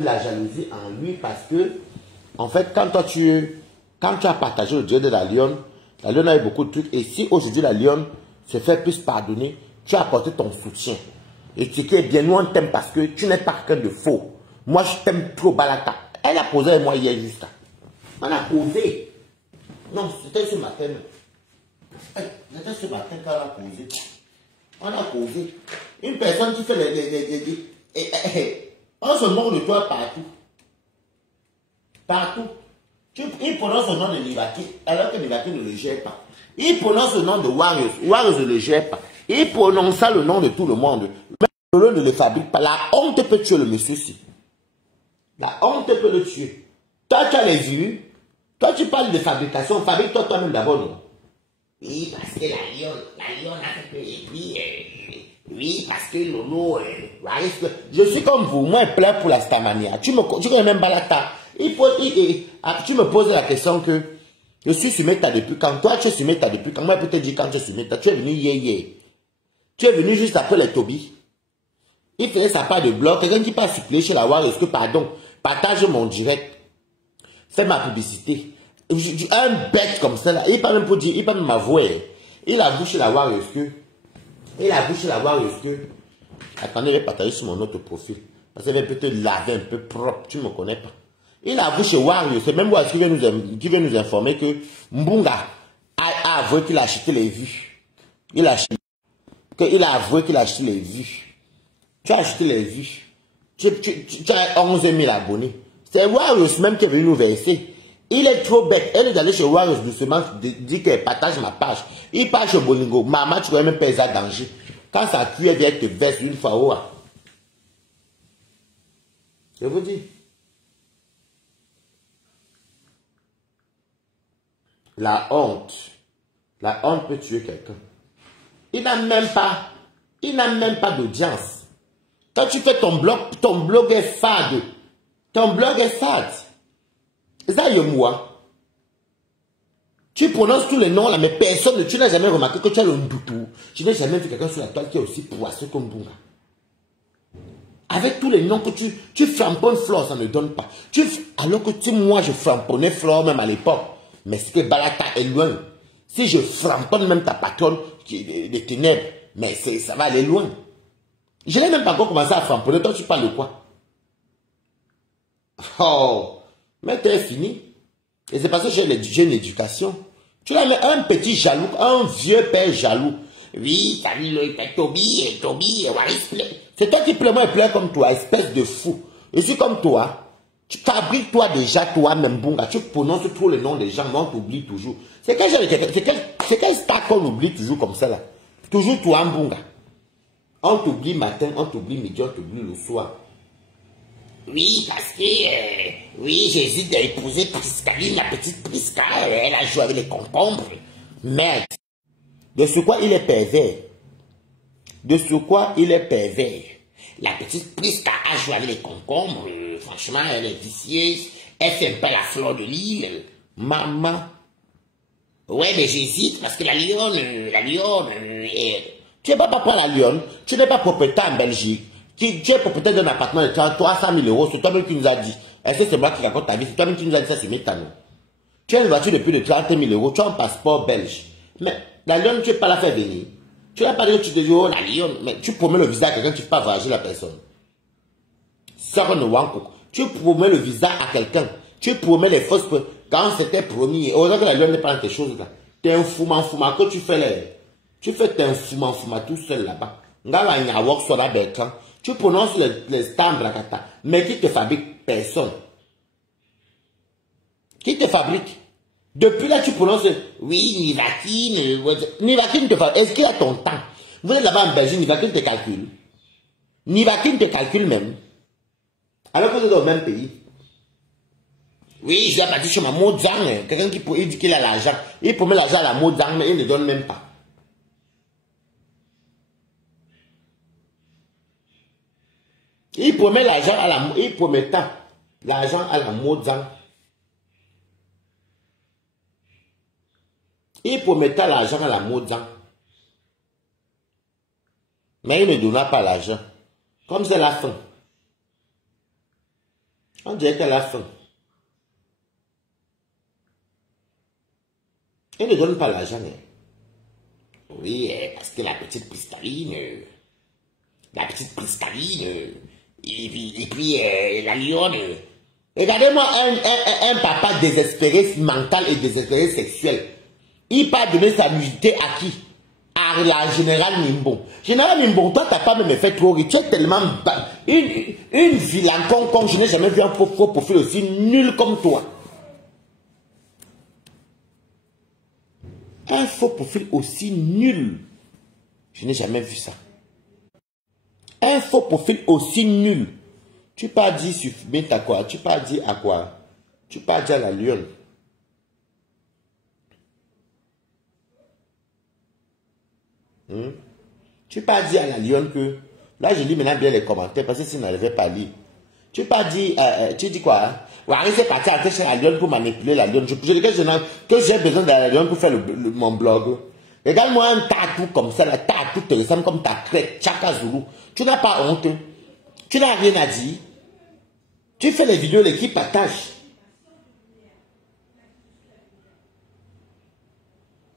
la jalousie en lui parce que, en fait, quand tu as partagé le Dieu de la lionne a eu beaucoup de trucs. Et si aujourd'hui la lionne se fait plus pardonner, tu as apporté ton soutien. Et tu sais bien, nous on t'aime parce que tu n'es pas quelqu'un de faux. Moi je t'aime trop, Balaka. Elle a posé avec moi hier juste là. On a posé. Non, c'était ce matin. C'était ce matin qu'on a posé. On a posé. Une personne qui fait on se moque de toi partout. Partout. Il prononce le nom de Nivaki, alors que Nivaki ne le gère pas. Il prononce le nom de Warriors, Warriors ne le gère pas. Il prononce le nom de tout le monde. Mais le ne le fabrique pas. La honte peut tuer le monsieur aussi. La honte peut le tuer. Toi, tu as les vues. Toi, tu parles de fabrication. Fabrique-toi toi-même d'abord, non? Oui, parce que la lionne a fait et puis, oui, parce que Lolo, je suis comme vous, moi, je pleure pour la Stamania. Tu connais même Balata. Tu me poses la question que je suis sur Meta depuis quand? Toi, tu es sur Meta depuis quand? Moi, je peux te dire quand tu es sur Meta. Tu es venu hier. Tu es venu juste après les Toby. Il faisait sa part de blog. Quelqu'un qui passe supplier chez la War, est-ce que, pardon, partage mon direct. Fais ma publicité. Un bête comme ça, là, il pas même pour dire, il pas même m'avouer. Il a vu chez la War, est-ce que. Attendez, je vais partager sur mon autre profil. Parce que je vais peut-être laver un peu propre. Tu ne me connais pas. Il a avoué chez Wario. C'est même Wario qui veut nous informer que Mbunga a avoué qu'il a acheté les vues. Il a avoué qu'il a acheté les vues. Tu as acheté les vues. Tu as 11 000 abonnés. C'est Wario même qui est venu nous verser. Il est trop bête. Elle est allée chez Wario doucement, dit qu'elle partage ma page. Il part chez Bolingo. Maman, tu ne même pas ça danger. Quand ça cuit, elle vient te verse une fois. Je vous dis. La honte peut tuer quelqu'un. Il n'a même pas d'audience. Quand tu fais ton blog est fade. Ton blog est fade. Ça y est moi. Tu prononces tous les noms là, mais personne, tu n'as jamais remarqué que tu as le ndoutou. Tu n'as jamais vu quelqu'un sur la toile qui est aussi poisseux comme Bunga. Avec tous les noms que tu flamponnes Flore, ça ne donne pas. Alors que moi je flamponnais Flore même à l'époque. Mais ce que Balata est loin. Si je flamponne même ta patronne des ténèbres, mais ça va aller loin. Je n'ai même pas encore commencé à flamponner. Toi, tu parles de quoi? Oh, mais t'es fini. Et c'est parce que j'ai une éducation. Tu l'as mis un petit jaloux, un vieux père jaloux. Oui, Toby, c'est toi qui pleures, moi je pleure comme toi, espèce de fou. Je suis comme toi. Tu fabriques toi déjà, toi-même, Bunga. Tu prononces tous les noms des gens, mais on t'oublie toujours. C'est quel star qu'on oublie toujours comme ça là? Toujours toi, Bunga. On t'oublie matin, on t'oublie midi, on t'oublie le soir. Oui, parce que, oui, j'hésite à épouser Priscaline, la petite Prisca, elle a joué avec les concombres. Merde. De ce quoi il est pervers. La petite Prisca a joué avec les concombres. Franchement, elle est vicieuse. Elle fait un peu la fleur de l'île. Maman. Ouais, mais j'hésite parce que la lionne, tu n'es pas papa la lionne. Tu n'es pas propriétaire en Belgique. Tu es propriétaire d'un appartement de 300 000 euros. C'est toi-même qui nous a dit. Est-ce que c'est moi qui raconte ta vie? C'est toi-même qui nous a dit ça, c'est métano. Tu as une voiture de plus de 30 000 euros. Tu as un passeport belge. Mais la lionne, tu ne peux pas la faire venir. Tu n'as pas dit que tu te dis, oh la lionne. Mais tu promets le visa à quelqu'un, tu ne peux pas voyager la personne. Sors de Wankouk. Tu promets le visa à quelqu'un. Tu promets les fausses preuves. Quand c'était promis, heureusement que la lionne n'est pas dans tes choses là. Tu es un fouma que tu fais les. Tu fais un fouma tout seul là-bas. Tu prononces les stamps de la kata. Mais qui te fabrique? Personne. Qui te fabrique? Depuis là, tu prononces, oui, Nivakine. Nivakine te fabrique. Est-ce qu'il a ton temps? Vous êtes là-bas en Belgique, Nivakine te calcule. Nivakine te calcule même. Alors que vous êtes dans le même pays. Oui, je l'ai pas dit sur ma Mozang. Quelqu'un qui dit qu'il a l'argent. Il promet l'argent à la Mozang, mais il ne donne même pas. Il promet l'argent à la Mozang. Il promettant l'argent à la Mozang. Il promettait l'argent à la Mozang. Mais il ne donna pas l'argent. Comme c'est la fin. On dirait qu'elle a faim. Elle ne donne pas l'argent. Oui, parce que la petite Priscaline, et puis la lionne. Regardez-moi un papa désespéré mental et désespéré sexuel. Il part donner sa nudité à qui? À la générale Nimbon. Général Nimbon, toi, ta femme me fait trop rire. Tu es tellement une vilaine con, je n'ai jamais vu un faux profil aussi nul comme toi. Un faux profil aussi nul. Je n'ai jamais vu ça. Un faux profil aussi nul. Tu pas dit sur à quoi? Tu pas dit à quoi? Tu pas dit à la lionne. Tu pas dit à la lionne que... Là, je lis maintenant bien les commentaires parce que si je n'arrivais pas à lire. Tu pas dit... tu dis quoi? Ouais, c'est parti à chez la lionne pour manipuler la lionne. Je dis que j'ai besoin de la lionne pour faire mon blog. Regarde-moi un tatou comme ça, la tatou te ressemble comme ta crête, Chaka Zulu. Tu n'as pas honte. Tu n'as rien à dire. Tu fais les vidéos, l'équipe partage.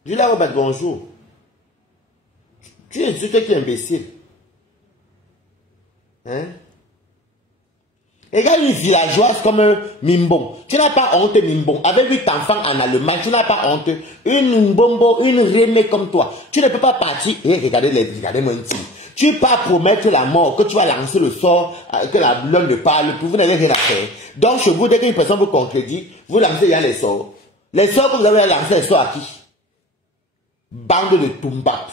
Julia Robert, bonjour. Tu es insulté qui est imbécile. Hein? Regarde une villageoise comme Mimbon. Tu n'as pas honte, Mimbon. Avec 8 enfants en Allemagne, tu n'as pas honte. Une bombo, une rémée comme toi. Tu ne peux pas partir. Regardez-moi ici. Tu ne peux pas promettre la mort, que tu vas lancer le sort, que la lionne ne parle, vous n'avez rien à faire. Donc, chez vous, dès qu'une personne vous contredit, vous lancez il y a les sorts. Les sorts que vous avez lancés, les sorts à qui? Bande de Tumba.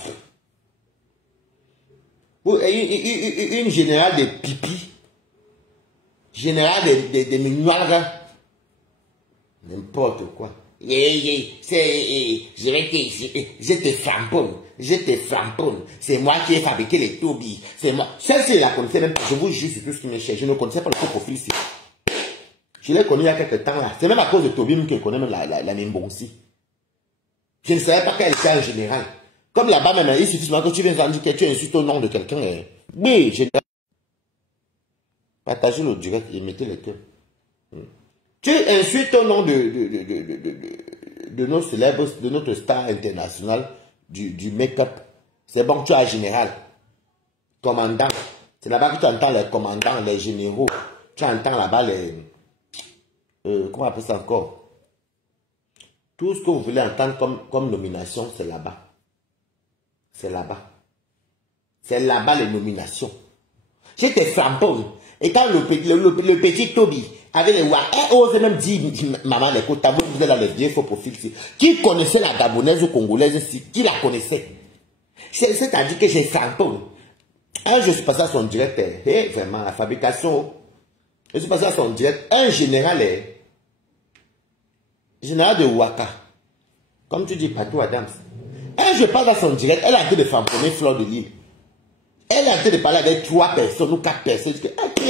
Une générale de pipi. Générale de mignoires. N'importe quoi. Je te flamponne. Je te flamponne. C'est moi qui ai fabriqué les tobies. C'est moi. Celle-ci, je la connaissais même pas. Je vous jure sur tout ce qui me cherche. Je ne connaissais pas le faux profil ici. Je l'ai connu il y a quelques temps là. C'est même à cause de Toby que je connais même la Nimbonsi. Je ne savais pas qu'elle était en général. Comme là-bas même, il suffit que tu viens de dire que tu insultes au nom de quelqu'un. Oui, général. Partagez le direct et mettez les cœurs. Tu insultes au nom de nos célèbres, de notre star international du make-up. C'est bon, tu es général. Commandant. C'est là-bas que tu entends les commandants, les généraux. Tu entends là-bas les... comment on appelle ça encore? Tout ce que vous voulez entendre comme nomination, c'est là-bas. C'est là-bas. C'est là-bas les nominations. J'étais flamponne. Et quand le petit Toby avait les voix, elle osait même dire, maman, écoute, vous êtes dans les vieux faux profils. Qui connaissait la gabonaise ou congolaise ici? Qui la connaissait? C'est-à-dire que j'ai flamponne. Un jour, je suis passé à son direct, vraiment, la fabrication. Je suis passé à son direct. Un général général de Ouaka. Comme tu dis, Patou Adams. Un jour, je passe à son direct, elle a en train de flamponner Fleur de Lille. Elle est en train de parler avec 3 personnes ou 4 personnes. Ok.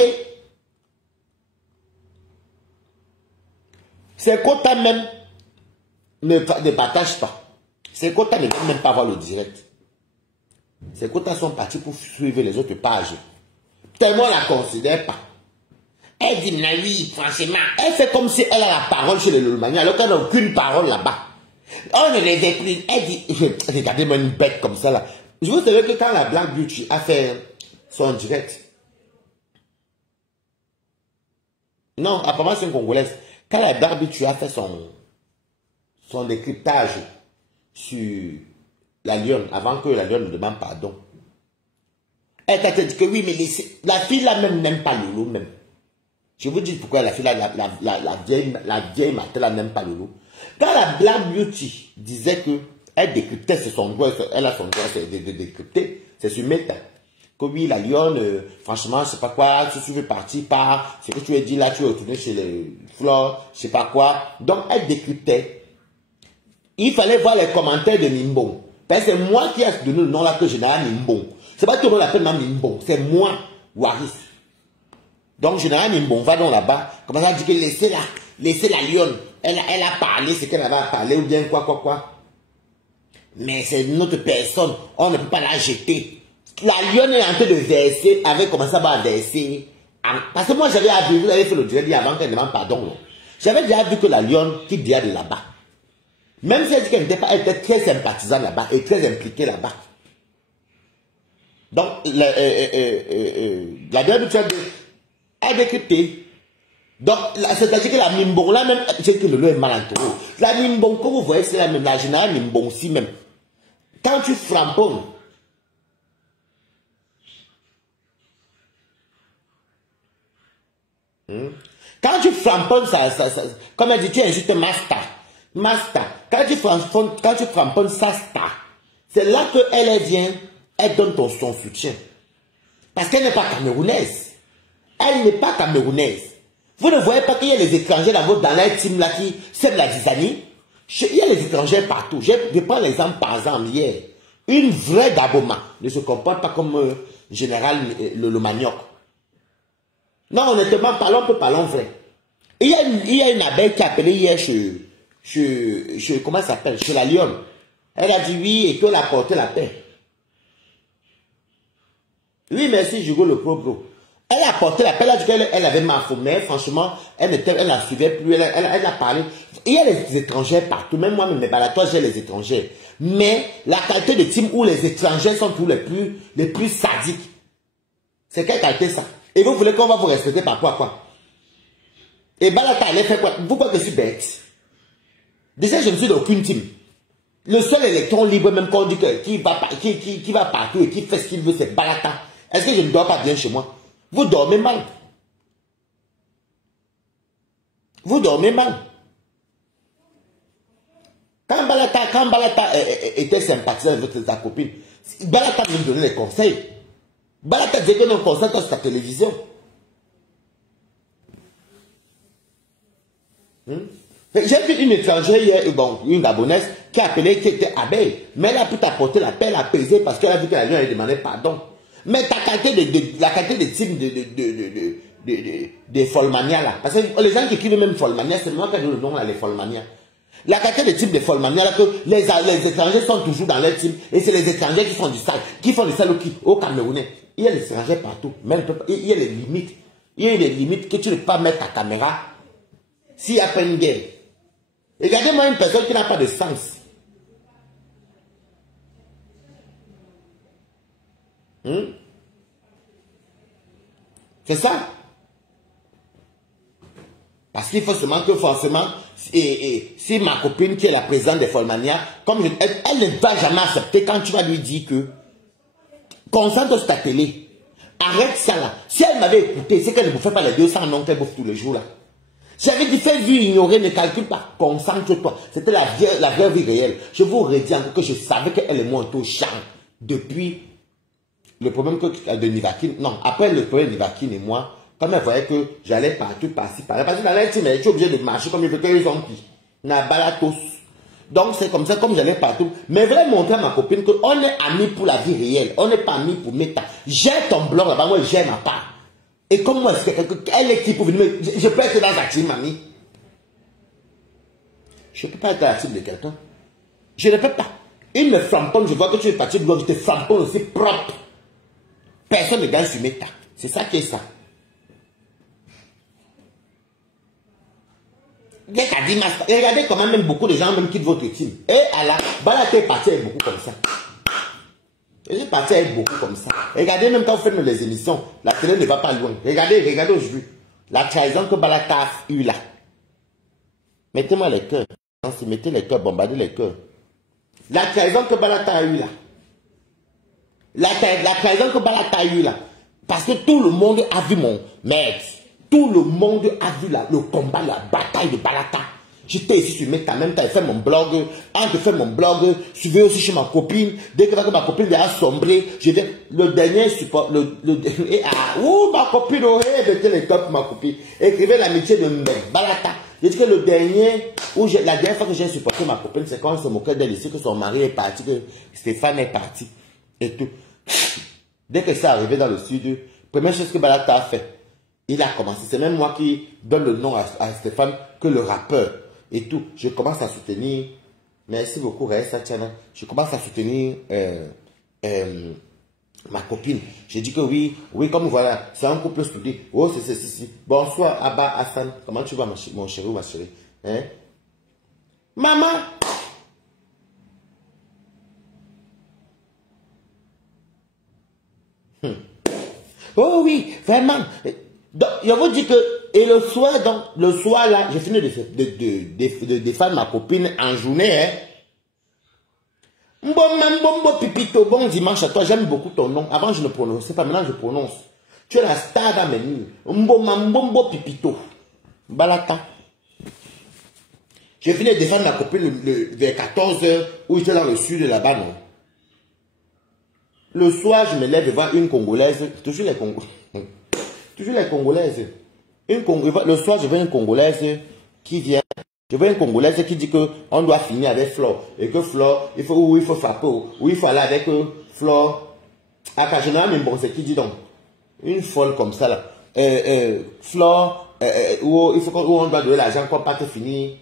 Ces quotas même ne partagent pas. Ces quotas ne veulent même pas voir le direct. Ces quotas sont partis pour suivre les autres pages. Tellement on ne la considère pas. Elle dit, oui, franchement, elle fait comme si elle a la parole chez les Lomaniens, alors qu'elle n'a aucune parole là-bas. On ne les déprime. Elle dit, regardez-moi une bête comme ça là. Je vous savez que quand la Black Beauty a fait son direct, non, apparemment c'est une Congolaise, quand la Black Beauty a fait son décryptage sur la lionne, avant que la lionne ne demande pardon, elle t'a dit que oui, mais la fille là même n'aime pas Lolo même. Je vous dis pourquoi la fille là, la vieille Matela n'aime pas Lolo. Quand la Black Beauty disait que elle décryptait, c'est son droit, elle a son droit de décrypter, c'est sur Meta. Que oui, la lionne, franchement, je sais pas quoi, tu veux partir par ce que tu as dit là, tu es retourné chez les fleurs, je sais pas quoi. Donc, elle décryptait. Il fallait voir les commentaires de Nimbon. Parce que c'est moi qui ai donné le nom là que Général Nimbon. C'est pas tout le monde l'appelle même Nimbon, c'est moi, Waris. Donc, Général Nimbon va donc là-bas, commence à dire que laissez la lionne. Elle a parlé ce qu'elle avait à parler ou bien quoi. Mais c'est notre personne, on ne peut pas la jeter. La lionne est en train de verser, avait commencé à verser Parce que moi, j'avais vu, vous avez fait le direct avant qu'elle demande pardon. J'avais déjà vu que la lionne qui vient de là-bas, même si elle dit qu'elle n'était pas, elle était très sympathisante là-bas et très impliquée là-bas. Donc, la deuxième chose a décrypté. Donc, c'est-à-dire que la Mimbon, là même, c'est que le lot est mal entouré. La Mimbon, comme vous voyez, c'est la même, la générale Mimbon aussi même. Quand tu framponnes, quand tu framponnes, comme elle dit, tu es juste master. Master. Quand tu framponnes sa star, c'est là qu'elle vient, elle donne son soutien. Parce qu'elle n'est pas camerounaise. Elle n'est pas camerounaise. Vous ne voyez pas qu'il y a les étrangers dans leur team là qui sèment la zizanie. Il y a les étrangers partout. Je prends l'exemple par exemple hier. Une vraie Gaboma ne se comporte pas comme général le manioc. Non, honnêtement, parlons vrai. Il y a une abeille qui a appelé hier comment ça s'appelle, chez la lionne. Elle a dit oui et qu'elle a porté la paix. Oui, merci, Jugo le pro. Elle a porté la paix, elle a dit qu'elle avait ma mais franchement, elle la suivait plus, elle a parlé. Il y a les étrangers partout, même moi, mes balatoires, j'ai les étrangers. Mais la qualité de team où les étrangers sont tous les plus sadiques, c'est quelle qualité ça? Et vous voulez qu'on va vous respecter par quoi? Et Balata, elle fait quoi? Vous croyez que je suis bête? Déjà, je ne suis d'aucune team. Le seul électron libre, même qu'on dit qui va partout et qui fait ce qu'il veut, c'est Balata. Est-ce que je ne dors pas bien chez moi? Vous dormez mal. Vous dormez mal. Quand Balata était sympathisant avec ta copine, Balata me donnait des conseils. Balata disait que non, concentre sur ta télévision. J'ai vu une étrangère hier, bon, une gabonaise, qui a appelé, qui était abeille. Mais elle a pu t'apporter la paix, elle a pesé parce qu'elle a vu que la lionne avait demandé pardon. Mais la qualité de team de Folmania là, parce que les gens qui écrivent même Folmania, c'est moi qui ai donné le nom là, les Folmania. La qualité de team de Folmania là, que les étrangers sont toujours dans leur team, et c'est les étrangers qui font du sale au Camerounais. Il y a les étrangers partout, même il y a les limites. Il y a des limites que tu ne peux pas mettre ta caméra s'il n'y a pas une guerre. Regardez-moi une personne qui n'a pas de sens. C'est ça. Parce qu'il faut seulement que forcément, si ma copine qui est la présidente de Folmania, comme elle ne va jamais accepter quand tu vas lui dire que concentre sur ta télé. Arrête ça là. Si elle m'avait écouté, c'est qu'elle ne bouffait pas les 200 noms qu'elle bouffe tous les jours là. J'avais dit, fais vu, ignorer, ne calcule pas, concentre-toi. C'était la vraie vie réelle. Je vous redis encore que je savais qu'elle est montée au champ depuis le problème de Nivakin. Non, après le problème de Nivakin et moi, comme elle voyait que j'allais partout, par-ci, par-là, parce que dans l'intime, elle était obligée de marcher comme il veut qu'ils ont pris. N'a balatos. Donc c'est comme ça, comme j'allais partout. Mais je voulais montrer à ma copine qu'on est amis pour la vie réelle. On n'est pas amis pour méta. J'ai ton blog là-bas, moi j'ai ma part. Et comme moi, elle est qui pour venir je peux être dans la team, mamie. Je ne peux pas être dans la team de quelqu'un. Je ne peux pas. Il me flamponne, je vois que tu es parti de blog, je te flamponne aussi propre. Personne ne gagne sur méta. C'est ça qui est ça. Regardez comment même beaucoup de gens même quittent votre team. Et à la Balata est parti avec beaucoup comme ça. Et j'ai parti avec beaucoup comme ça. Regardez même quand vous faites les émissions, la télé ne va pas loin. Regardez aujourd'hui. La trahison que Balata a eu là. Mettez-moi les cœurs. Mettez les cœurs, bombardez les cœurs. La trahison que Balata a eu là. La trahison que Balata a eu là. Parce que tout le monde a vu mon mec. Tout le monde a vu le combat, la bataille de Balata. J'étais ici sur Meta, même temps, j'ai fait mon blog. Quand je fais mon blog, je vais aussi chez ma copine. Dès que ma copine vient sombrer, je vais. Le dernier support. Ma copine, mettez les top pour ma copine. Écrivez l'amitié de Balata. J'ai dit que la dernière fois que j'ai supporté ma copine, c'est quand on se moquait d'elle ici, que son mari est parti, que Stéphane est parti. Et tout. Dès que c'est arrivé dans le sud, première chose que Balata a fait, il a commencé. C'est même moi qui donne le nom à Stéphane, que le rappeur. Et tout. Je commence à soutenir. Merci beaucoup, Raessa Tchana. Je commence à soutenir Ma copine. J'ai dit que oui, oui, comme voilà, c'est un couple soudé. Oh, c'est si. Bonsoir, Abba Hassan. Comment tu vas, mon chéri ou ma chérie? Hein? Maman! Oh oui, vraiment. Donc, je vous dis que, et le soir, donc, le soir là, j'ai fini de défendre ma copine en journée, hein. Mbombo Pipito, bon dimanche à toi, j'aime beaucoup ton nom. Avant je ne prononçais pas, maintenant je prononce. Tu es la star dans mes nuits. Mbombo Pipito. Balaka. J'ai fini de défendre ma copine vers 14 h où j'étais dans le sud de là-bas, non. Le soir, je me lève et vois une Congolaise, toujours les Congolaises. Toujours les Congolaises. Le soir, je vois une Congolaise qui vient. Je vois une Congolaise qui dit qu'on doit finir avec Flore. Et que Flore, il faut frapper. Ou il faut aller avec Flore. À général, mais bon, c'est qui dit donc. Une folle comme ça là. Flore, où on doit donner l'argent qu'on pas finir.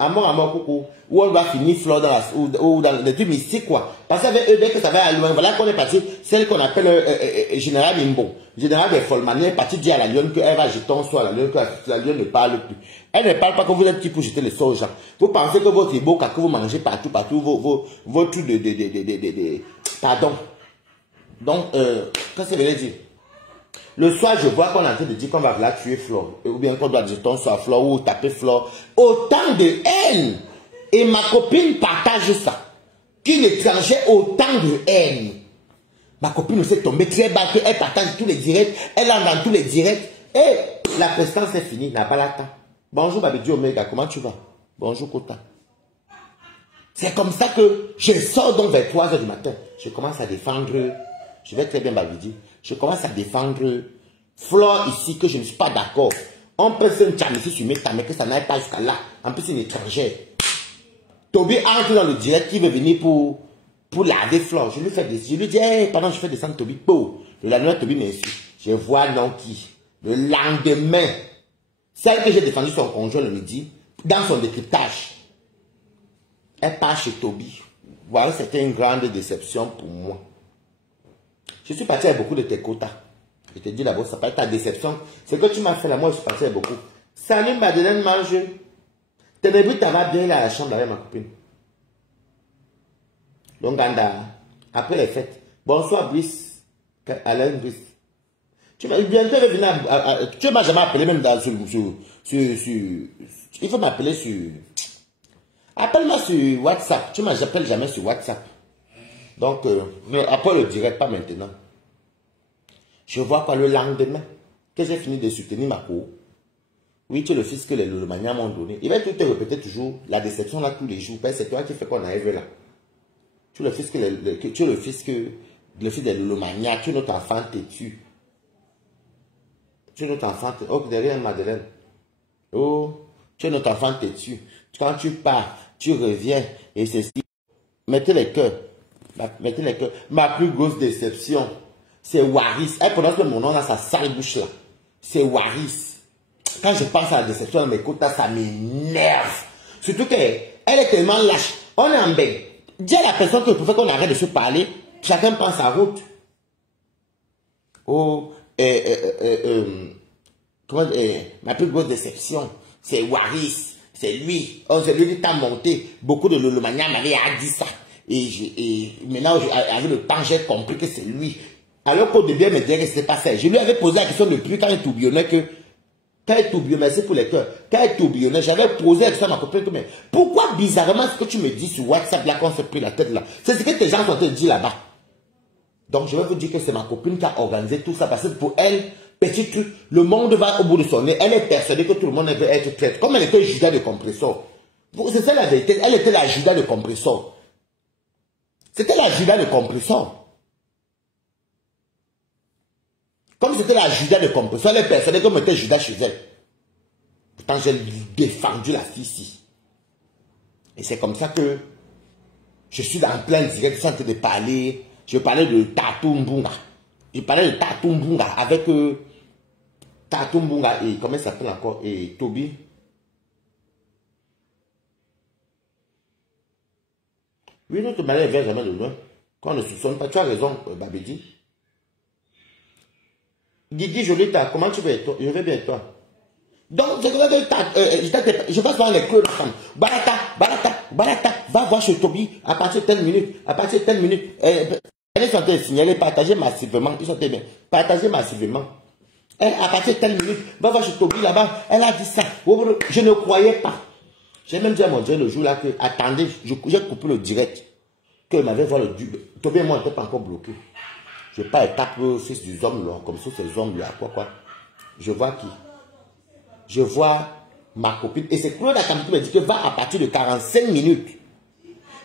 À mort, coucou. Où on doit finir Flore ou dans le truc ici, quoi. Parce qu'avec eux, dès que ça va à loin, voilà qu'on est parti, celle qu'on appelle Général Nimbo. Général des Folman, elle est partie dire à la lionne qu'elle va jeter en soi à la lionne, que la lionne ne parle plus. Elle ne parle pas que vous êtes petit pour jeter les sorts aux gens. Vous pensez que votre iboka que vous mangez partout, vos trucs pardon. Donc, qu'est-ce que ça veut dire? Le soir, je vois qu'on est en train de dire qu'on va la tuer Flore. Ou bien qu'on doit jeter en soi à Flore ou taper Flore. Autant de haine. Et ma copine partage ça. Qu'une étrangère, autant de haine. Ma copine s'est tombée très bas, elle partage tous les directs, elle entre dans tous les directs. Et la prestance est finie, n'a pas la temps. Bonjour Babidi Omega, comment tu vas? Bonjour Kota. C'est comme ça que je sors donc vers 3 h du matin. Je commence à défendre, je vais très bien Babidi, je commence à défendre Flore ici, que je ne suis pas d'accord. On peut faire une tchamisi sur mes mais que ça n'aille pas jusqu'à là. En plus, c'est une étrangère. Toby entre dans le direct qui veut venir pour laver Flore. Je lui fais des... Je lui dis, hey, pendant que je fais descendre Toby, le lendemain, Toby m'insulte. Je vois non qui. Le lendemain, celle que j'ai défendue son conjoint le midi, dans son décryptage, elle part chez Toby. Voilà, c'était une grande déception pour moi. Je suis parti avec beaucoup de tes quotas. Je te dis d'abord, ça peut être ta déception. C'est que tu m'as fait là, moi je suis parti avec beaucoup. Salut Madeleine, mange. Ténébris, tu vas bien là à la chambre avec ma copine. Donc, après les fêtes. Bonsoir, Brice. Alain Brice. Tu m'as jamais appelé même dans il faut m'appeler sur... Appelle-moi sur WhatsApp. Tu m'appelles jamais sur WhatsApp. Donc, après le direct, pas maintenant. Je vois quoi le lendemain, que j'ai fini de soutenir ma cour. Oui, tu es le fils que les Lolomaniens m'ont donné. Il va tout te répéter toujours, la déception là tous les jours. C'est toi qui fais qu'on arrive là. Tu es le fils le fils des Lolomaniens, tu es notre enfant têtu. Tu es notre enfant têtu. Oh, derrière Madeleine. Oh, tu es notre enfant têtu. Quand tu pars, tu reviens et ceci. Mettez les cœurs. Mettez les cœurs. Ma plus grosse déception, c'est Waris. Elle prononce mon nom dans sa sale bouche là. C'est Waris. Quand je pense à la déception de mes quotas, ça m'énerve. Surtout qu'elle est tellement lâche. On est en bain. Dis à la personne que pour faire qu'on arrête de se parler, chacun prend sa route. Oh, ma plus grosse déception, c'est Waris. C'est lui. Oh, c'est lui qui t'a monté. Beaucoup de Lolomania m'avaient dit ça. Et maintenant, avec le temps, j'ai compris que c'est lui. Alors qu'au début, elle me disait que c'est pas ça. Je lui avais posé la question depuis quand il tourbillonnait que... Quand il tourbillonnait, merci pour les cœurs. Quand il tourbillonnait, j'avais posé la question à ma copine que, mais pourquoi bizarrement ce que tu me dis sur WhatsApp là, qu'on s'est pris la tête là, c'est ce que tes gens sont te dire là-bas. Donc je vais vous dire que c'est ma copine qui a organisé tout ça parce que pour elle, petit truc, le monde va au bout de son nez. Elle est persuadée que tout le monde veut être traître. Comme elle était Judas de compresseur. C'est ça la vérité. Elle était la Judas de compresseur. C'était la Judas de compresseur. Comme c'était la Judas de compresseur, elle est persuadée que c'était Judas chez elle. Pourtant, j'ai défendu la fille ici. Et c'est comme ça que je suis dans plein direct, en train de parler. Je parlais de Tatou Mbunga. Je parlais de Tatou Mbunga avec Tatou Mbunga et comment il s'appelle encore? Et Toby. Oui, notre mariage ne vient jamais de loin. Quand on ne soupçonne pas, tu as raison, Babidi. Guigui Jolita, comment tu vas et toi? Je vais bien et toi. Donc, je vais voir les clés de la femme. Barata, va voir chez Toby à partir de telle minute, à partir de telle minute. Elles sont signalées, partagées massivement. Ils sont bien. Partagées massivement. Elle, à partir de telle minute, va voir chez Toby là-bas. Elle a dit ça. Je ne croyais pas. J'ai même dit à mon Dieu le jour là que, attendez, j'ai coupé le direct. Que m'avait voir le Toby et moi, on n'était pas encore bloqués. Je ne vais pas être fils du homme là, comme ça, ces hommes là, quoi. Je vois qui? Je vois ma copine. Et c'est Claude Akam qui me dit que va à partir de 45 minutes.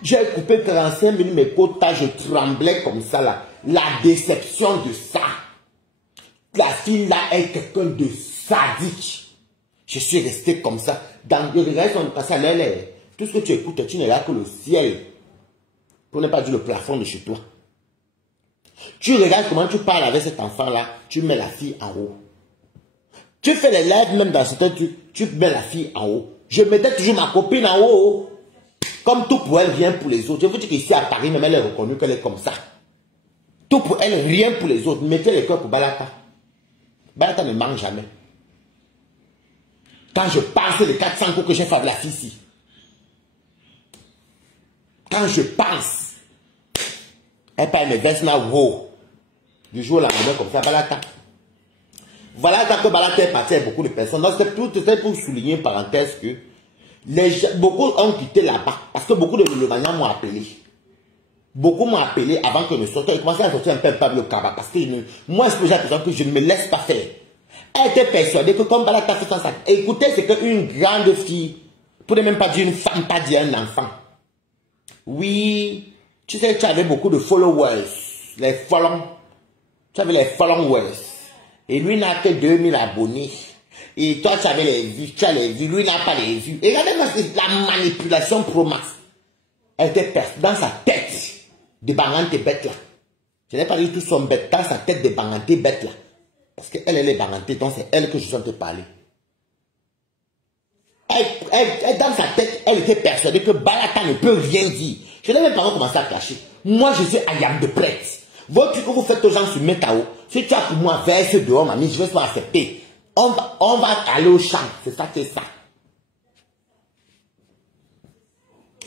J'ai coupé 45 minutes, mes quotas, je tremblais comme ça là. La déception de ça. La fille là est quelqu'un de sadique. Je suis resté comme ça. Dans le reste, on passe à l'air. Tout ce que tu écoutes, tu n'es là que le ciel. Pour ne pas dire le plafond de chez toi. Tu regardes comment tu parles avec cet enfant-là, tu mets la fille en haut. Tu fais les lives même dans certains trucs, tu mets la fille en haut. Je mettais toujours ma copine en haut. Comme tout pour elle, rien pour les autres. Je vous dis qu'ici à Paris, même elle est reconnue qu'elle est comme ça. Tout pour elle, rien pour les autres. Mettez les cœurs pour Balata. Balata ne manque jamais. Quand je pense les 400 coups que j'ai fait avec la fille ici. Quand je pense. Elle parle mes vêtements, wow. Du jour au lendemain, comme ça, Balata. Voilà quand Balata est parti avec beaucoup de personnes. Donc, c'est pour souligner une parenthèse que beaucoup ont quitté là-bas. Parce que beaucoup de Levaniens m'ont appelé. Beaucoup m'ont appelé avant que je ne sorte. Ils commençaient à sortir un peu Pablo Kaba. Parce que moi, j'ai l'impression que je ne me laisse pas faire. Elle était persuadée que comme Balata fait ça, écoutez, c'est qu'une grande fille, pour ne même pas dire une femme, pas dire un enfant. Oui. Tu sais, tu avais beaucoup de followers, les followers. Tu avais les followers. Et lui n'a que 2000 abonnés. Et toi, tu avais les vues, tu as les vues, lui n'a pas les vues. Et regardez-moi, c'est la manipulation pro max. Elle était dans sa tête de Bangante bête là. Je n'ai pas dit tout son bête, dans sa tête de Bangante bête là. Parce qu'elle est Bangante, donc c'est elle que je suis en train de parler. Dans sa tête, elle était persuadée que Balata ne peut rien dire. Je n'ai même pas commencé à cacher. Moi, je suis ayam de prête. Votre truc que vous faites aux gens sur Metao, si tu as pour moi verse dehors, mamie, je vais pas accepter. On va aller au champ. C'est ça, c'est ça.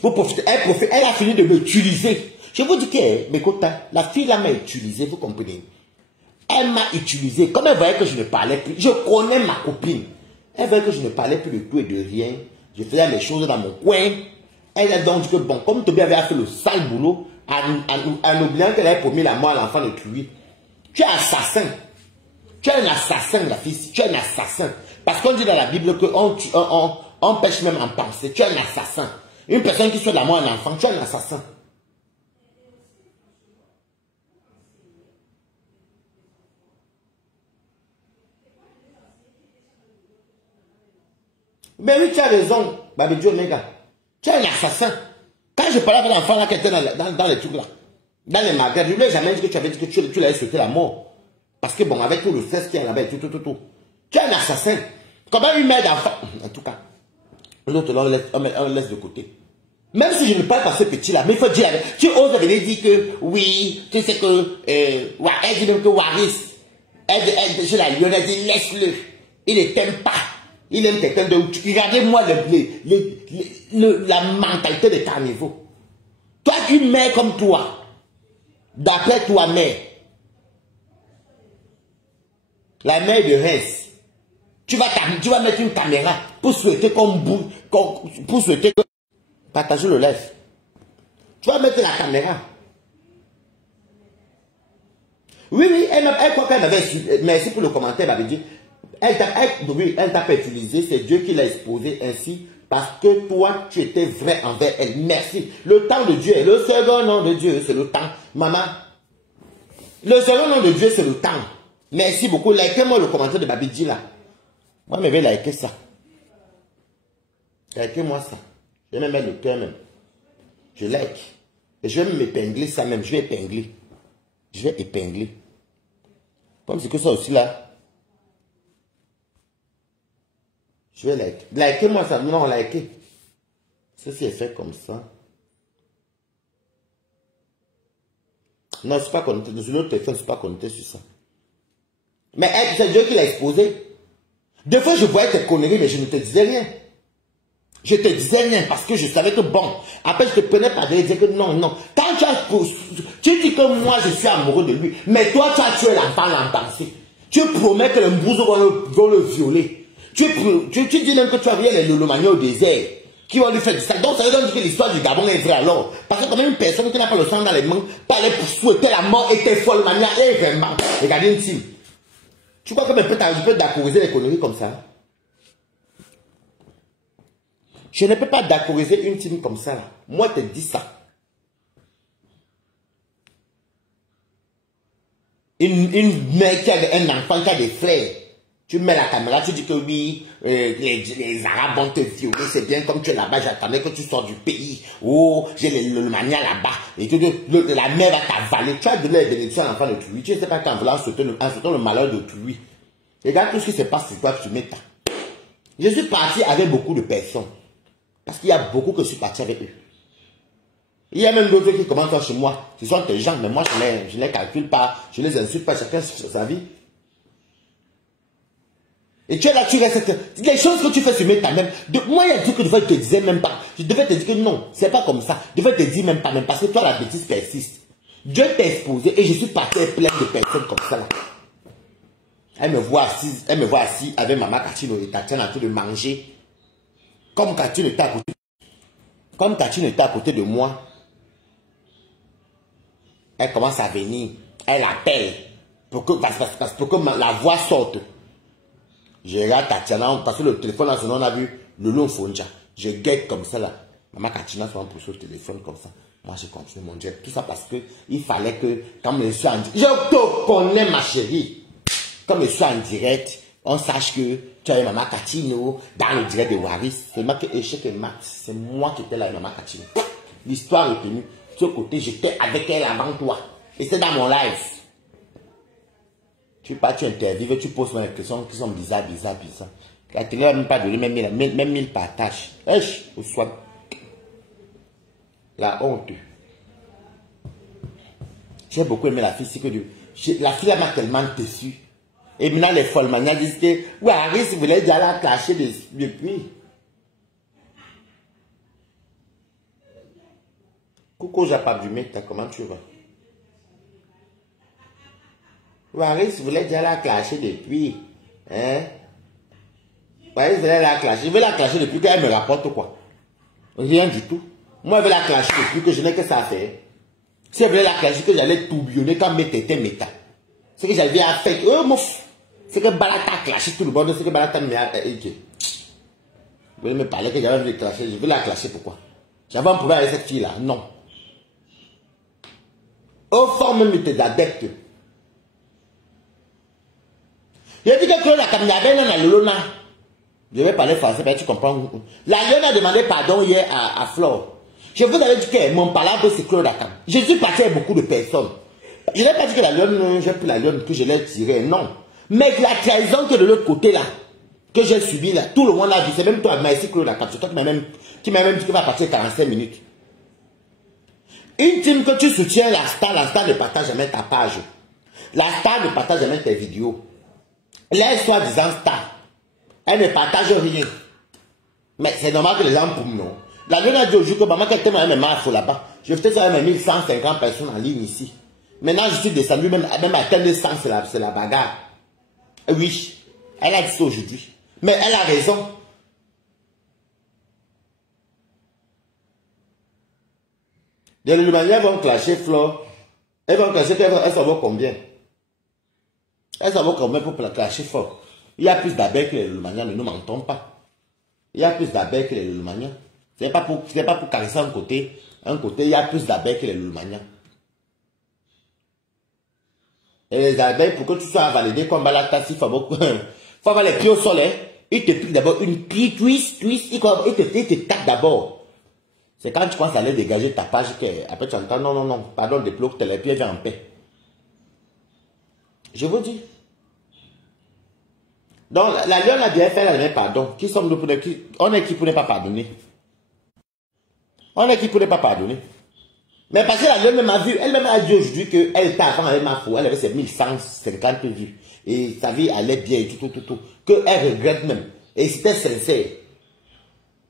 Vous profitez. Elle a fini de m'utiliser. Je vous dis que, mes copains, la fille là m'a utilisé, vous comprenez. Elle m'a utilisé. Comme elle voyait que je ne parlais plus, je connais ma copine. Elle voyait que je ne parlais plus de tout et de rien. Je faisais mes choses dans mon coin. Elle a donc dit que, bon, comme Toby avait fait le sale boulot, en oubliant qu'elle avait promis la mort à l'enfant de lui. Tu es assassin. Tu es un assassin, la fille. Tu es un assassin. Parce qu'on dit dans la Bible qu'on pêche même en pensée. Tu es un assassin. Une personne qui souhaite la mort à un enfant, tu es un assassin. Mais oui, tu as raison, Babidjo Omega. Tu es un assassin. Quand je parlais avec l'enfant là qui était dans les trucs là, dans les magasins, je ne lui ai jamais dit que tu avais dit que tu l'avais souhaité la mort. Parce que bon, avec tout le stress qu'il y a là-bas, tout. Tu es un assassin. Comment une mère d'enfant, en tout cas, l'autre là, on laisse de côté. Même si je ne parle pas ce petit là, mais il faut dire, tu oses venir dire que oui, tu sais que, elle dit même que Waris, chez la lionne, elle dit laisse-le, il ne t'aime pas. Il aime quelqu'un de... Regardez-moi la mentalité des carnivaux. Toi, une mère comme toi, d'après toi, mère, la mère de Reims, tu vas mettre une caméra pour souhaiter pour souhaiter que... Partagez le live. Tu vas mettre la caméra. Oui, elle croit qu'elle m'avait... Merci pour le commentaire, Babidi. Elle t'a pas utilisé, c'est Dieu qui l'a exposé ainsi parce que toi, tu étais vrai envers elle. Merci. Le temps de Dieu, le second nom de Dieu, c'est le temps. Maman, le second nom de Dieu, c'est le temps. Merci beaucoup. Likez-moi le commentaire de Babidi là. Moi, je vais liker ça. Likez-moi ça. Je vais même mettre le cœur même. Je like. Et je vais m'épingler ça même. Je vais épingler. Je vais épingler. Comme c'est que ça aussi là. Je vais liker. Likez-moi ça. Non, likez. Ceci est fait comme ça. Non, je ne suis pas connecté. Sur l'autre téléphone, je ne suis pas connecté sur ça. Mais c'est Dieu qui l'a exposé. Des fois, je voyais tes conneries, mais je ne te disais rien. Je te disais rien parce que je savais que bon. Après, je te prenais par derrière et disais que non, non. Quand tu dis que moi, je suis amoureux de lui, mais toi, tu as tué l'enfant l'embrasser. Tu promets que le mbouzo vont le violer. Tu dis même que tu as vu les lolomaniens au désert qui vont lui faire du ça. Donc, ça veut dire que l'histoire du Gabon est vraie alors. Parce que quand même une personne qui n'a pas le sang dans les mains, parlait pour souhaiter la mort et tes folles manières est vraiment. Regardez une team. Tu crois que je peux d'accordiser les conneries comme ça? Je ne peux pas d'accordiser une team comme ça. Là. Moi, je te dis ça. Une mère qui a un enfant qui a des frères. Tu mets la caméra, tu dis que oui, les Arabes vont te violer, c'est bien comme tu es là-bas, j'attendais que tu sors du pays. Oh, j'ai le mania là-bas. Et que la mère va t'avaler. Tu as donné les bénédictions à l'enfant de Toulouse. Tu ne sais pas qu'en voulant sauter le malheur de Toulouse. Regarde tout ce qui se passe sur toi, tu mets ta. Je suis parti avec beaucoup de personnes. Parce qu'il y a beaucoup que je suis parti avec eux. Il y a même d'autres qui commencent chez moi. Ce sont des gens, mais moi je ne les calcule pas. Je ne les insulte pas, chacun sur sa vie. Et tu es là, tu restes. Les choses que tu fais sur ta même. Moi, il y a des trucs que je te disais même pas. Je devais te dire que non, c'est pas comme ça. Je devais te dire même pas, même parce que toi, la bêtise persiste. Dieu t'a exposé et je suis parti plein de personnes comme ça. Là. Elle me voit assise avec maman Katino et Tatiana en train de manger. Comme Katino était à côté. Comme Katino était à côté de moi. Elle commence à venir. Elle appelle. Pour que la voix sorte. Je regarde Tatiana, parce que le téléphone là, on a vu le long Fonja. Je guette comme ça là. Maman Katina se poussé au téléphone comme ça. Moi j'ai continué mon jet. Tout ça parce que il fallait que, quand je suis en direct, je te connais ma chérie. Comme je suis en direct, on sache que tu as eu Maman Katino dans le direct de Waris. C'est moi qui échec et Max. C'est moi qui étais là avec Maman Katino. L'histoire est tenue. De ce côté, j'étais avec elle avant toi. Et c'est dans mon live. Tu pars, tu interviews, tu poses des questions qui sont bizarres. La télé n'a même pas donné, même 1000 partages. Au soir. La honte. J'ai beaucoup aimé la fille, c'est que la fille m'a tellement déçu. Et maintenant, les folles manias disent que, oui, Harris voulait déjà la clasher depuis. Coucou, j'ai pas du mec, comment tu vas? Waris voulait déjà la clasher depuis. Hein? Waris voulait la clasher. Je veux la clasher depuis qu'elle me rapporte quoi? Rien du tout. Moi, je veux la clasher depuis que je n'ai que ça à faire. Si elle voulait la clasher, que j'allais tourbillonner quand mes tétés méta. C'est que j'avais à faire. C'est que Balata a clashé tout le monde. C'est que Balata me a. Vous voulez me parler que j'avais voulu la clasher. Je veux la clasher pourquoi? J'avais un problème avec cette fille-là. Non. Au fond même tes adeptes. Je dis que la caméra dans le lona. Je vais parler français, mais tu comprends. La lionne a demandé pardon hier à Flore. Je vous avais dit que mon palabre c'est Claude Akam. Je suis parti avec beaucoup de personnes. Je n'ai pas dit que la lionne, j'ai pris la lionne, que je l'ai tirée, non. Mais la trahison que de l'autre côté là, que j'ai subi là, tout le monde l'a vu. C'est même toi, merci Claude Akam. C'est toi qui m'a même dit qu'il va partir 45 minutes. Une team que tu soutiens, la star ne partage jamais ta page. La star ne partage jamais tes vidéos. Les soi-disant stars, elle ne partage rien. Mais c'est normal que les gens poum non. La lune a dit au jour que maman quelqu'un m'a même mal là-bas. Je faisais ça avec mes 1150 personnes en ligne ici. Maintenant je suis descendu même atteindre 100, c'est la bagarre. Oui, elle a dit ça aujourd'hui. Mais elle a raison. Les Lumaniens vont clasher Flore. Elles vont clasher, elles s'en vont combien? Elles s'en vont combien pour clasher Flore? Il y a plus d'abeilles que les Lumaniens, ne nous mentons pas. Il y a plus d'abeilles que les Lumaniens. Ce n'est pas pour caresser un côté, il y a plus d'abeilles que les Lumaniens. Et les abeilles, pour que tu sois validé comme Balata, il faut avoir les pieds au soleil. Il te pique d'abord une twist, il te tape d'abord. C'est quand tu commences à aller dégager ta page que après tu entends non, pardon, débloque les pieds, viens en paix. Je vous dis. Donc, la lionne a bien fait la dernière pardon. Qui sommes-nous pour on est qui pour ne pas pardonner? On est qui pour ne pas pardonner? Mais parce que la lionne m'a vu, elle m'a dit aujourd'hui qu'elle était avant avec ma foi, elle avait ses 1150 vues. Et sa vie allait bien et tout. Qu'elle regrette même. Et c'était sincère.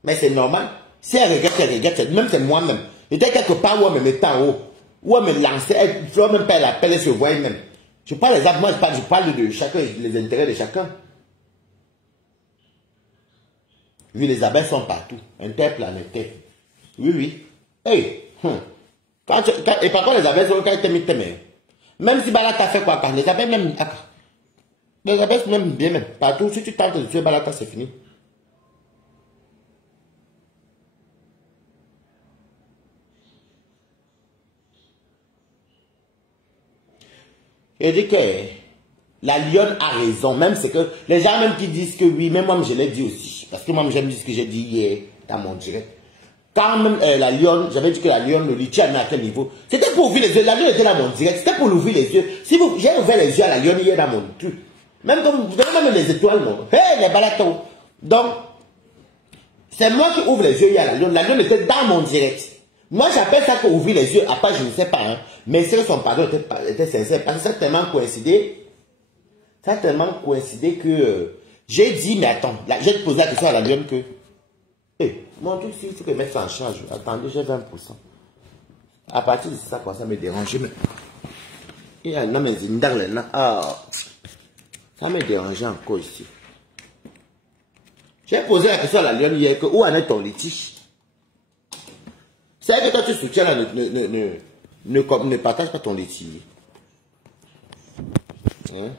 Mais c'est normal. Si elle regrette, même c'est moi-même. J'étais quelque part où elle me mettait en haut. Où elle me lançait, elle ne faut même pas l'appel, elle se voyait même. Je parle des moi je parle de chacun, les intérêts de chacun. Oui, les abeilles sont partout, interplanétaires. Oui, oui. Hey, et par contre, les abeilles sont quand elles t'aiment. Même si Balata fait quoi, les abeilles même. Les abeilles sont même bien, même. Partout, si tu tentes de tuer Balata, c'est fini. Je dis que la lionne a raison, même c'est que les gens même qui disent que oui, même moi je l'ai dit aussi, parce que moi j'aime dire ce que j'ai dit hier dans mon direct. Quand même la lionne, j'avais dit que la lionne, le litchi à quel niveau, c'était pour ouvrir les yeux, la lionne était dans mon direct, c'était pour l'ouvrir les yeux. Si vous, j'ai ouvert les yeux à la lionne hier dans mon truc, même comme vous avez même les étoiles, non, hey, les balatos. Donc, c'est moi qui ouvre les yeux hier à la lionne était dans mon direct. Moi, j'appelle ça que ouvrir les yeux. Après, je ne sais pas. Hein. Mais c'est que son pardon était sincère. Parce que ça a tellement coïncidé. Ça a tellement coïncidé que j'ai dit, mais attends, j'ai posé la question à la lionne que. Hey, mon Dieu, il faut que mettre ça en charge. Attendez, j'ai 20%. À partir de ça, ça me dérange. Mais... il y a un homme dans le ça me dérangeait encore ici. J'ai posé la question à la lionne hier que où en est ton litige? C'est que quand tu soutiens là, ne partage pas ton litige. Hein?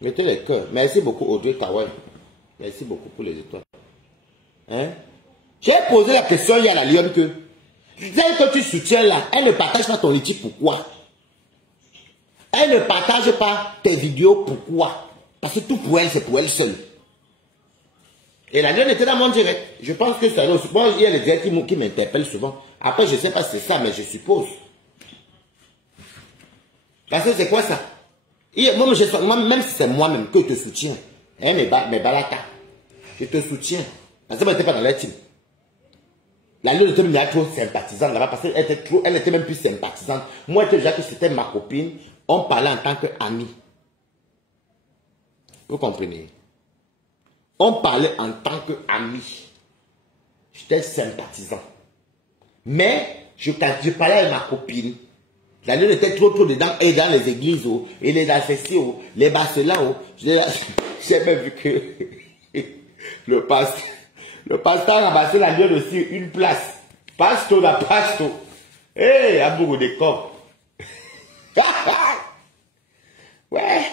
Mettez les cœurs. Merci beaucoup Audrey Kawai. Merci beaucoup pour les étoiles. Hein? J'ai posé la question hier à la lionne que celle que tu soutiens là, elle ne partage pas ton litige, pourquoi? Elle ne partage pas tes vidéos, pourquoi? Parce que tout pour elle, c'est pour elle seule. Et la lionne était dans mon direct. Je pense que c'est aussi. Moi, il y a les directs qui m'interpellent souvent. Après, je ne sais pas si c'est ça, mais je suppose. Parce que c'est quoi ça? Moi, même si c'est moi-même que je te soutiens, hein, mes balatas, je te soutiens. Parce que moi, je n'étais pas dans la team. La lionne était même trop sympathisante là-bas parce qu'elle était même plus sympathisante. Moi, déjà que c'était ma copine, on parlait en tant qu'amis. Vous comprenez? On parlait en tant qu'amis. J'étais sympathisant. Mais je parlais avec ma copine. La lune était trop dedans. Et dans les églises, et les associés, les basselins. J'ai même vu que le pasteur a passé la lune aussi une place. Pasto. Hé, à beaucoup de corps. Ouais.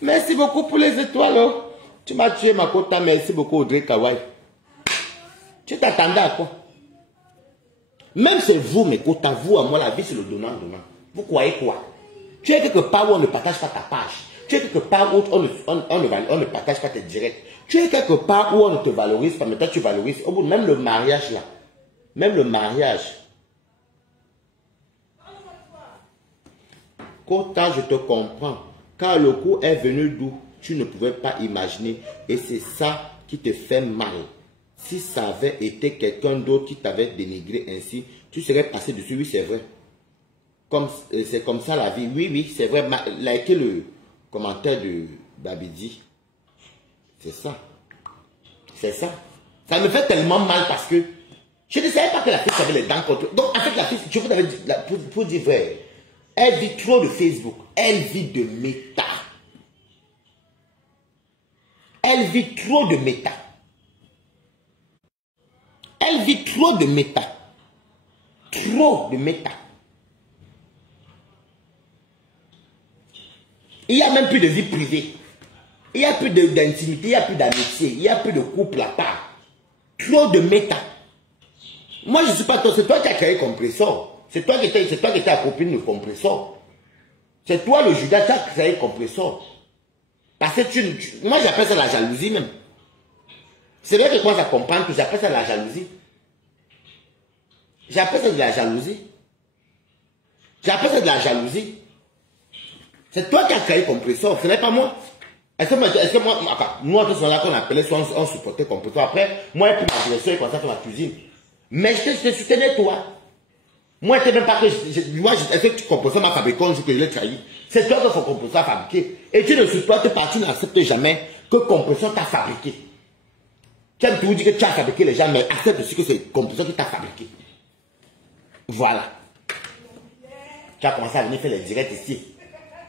Merci beaucoup pour les étoiles. Tu m'as tué ma quota, merci beaucoup Audrey Kawai. Tu t'attendais à quoi? Même c'est vous mes quotas, vous à moi, la vie c'est le donnant. Vous croyez quoi? Tu es quelque part où on ne partage pas ta page. Tu es quelque part où on ne partage pas tes directs. Tu es quelque part où on ne te valorise pas, mais toi tu valorises. Au bout, même le mariage là. Même le mariage. Quota, je te comprends. Car le coup est venu d'où tu ne pouvais pas imaginer. Et c'est ça qui te fait mal. Si ça avait été quelqu'un d'autre qui t'avait dénigré ainsi, tu serais passé dessus. Oui, c'est vrai. C'est comme ça la vie. Oui, c'est vrai. Likez le commentaire de Babidi. C'est ça. C'est ça. Ça me fait tellement mal parce que je ne savais pas que la fille avait les dents contre. Donc, en fait, la fille, je vous avais dit, pour dire vrai, elle vit trop de Facebook. Elle vit de méta. Elle vit trop de méta. Elle vit trop de méta. Trop de méta. Il n'y a même plus de vie privée. Il n'y a plus d'intimité, il n'y a plus d'amitié, il n'y a plus de couple à part. Trop de méta. Moi, je ne suis pas toi, c'est toi qui as créé Compressor. C'est toi qui étais la copine de Compressor. C'est toi le Judas qui a créé Compressor. Parce que moi, j'appelle ça la jalousie même. C'est vrai que moi, ça comprend que j'appelle ça la jalousie. J'appelle ça de la jalousie. J'appelle ça de la jalousie. C'est toi qui as créé Compressor, ce n'est pas moi. Est-ce que moi, nous, tous là qu'on appelait, soit on supportait Compressor. Après, moi, et puis ma direction, il commençait à faire ma cuisine. Mais je te soutenais toi. Moi, je ne sais même pas que est-ce que tu comprends ma fabriquer un jour que je l'ai trahi. C'est toi qui faut comprendre à fabriquer. Et tu ne supportes pas, tu n'acceptes jamais que compression t'a fabriqué. Tu aimes toujours dire que tu as fabriqué les gens, mais accepte aussi que c'est compression qui t'a fabriqué. Voilà. Tu as commencé à venir faire les directs ici.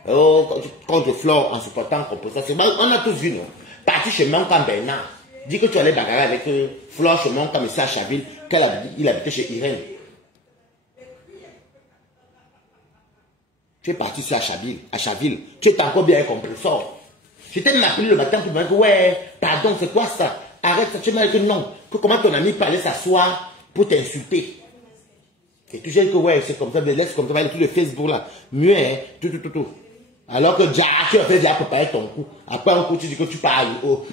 Oh, contre Flore en supportant compression. On a tous vu, non? Parti chez Mankan Bernard. Dis que tu allais bagarrer avec Flore chez Mankan, mais c'est à Chaville, il habitait chez Irène. Tu es parti sur Chaville. Tu es encore bien un compresseur. Je t'ai appelé le matin pour me dire, ouais, pardon, c'est quoi ça? Arrête ça. Tu m'as dit que non. Que comment ton ami parlait s'asseoir pour t'insulter. Et tu dis que ouais, c'est comme ça, mais laisse comme ça, tout le Facebook là. Mieux, hein, tout. Alors que déjà, tu as fait déjà préparer ton coup. Après un coup, tu dis que tu parles,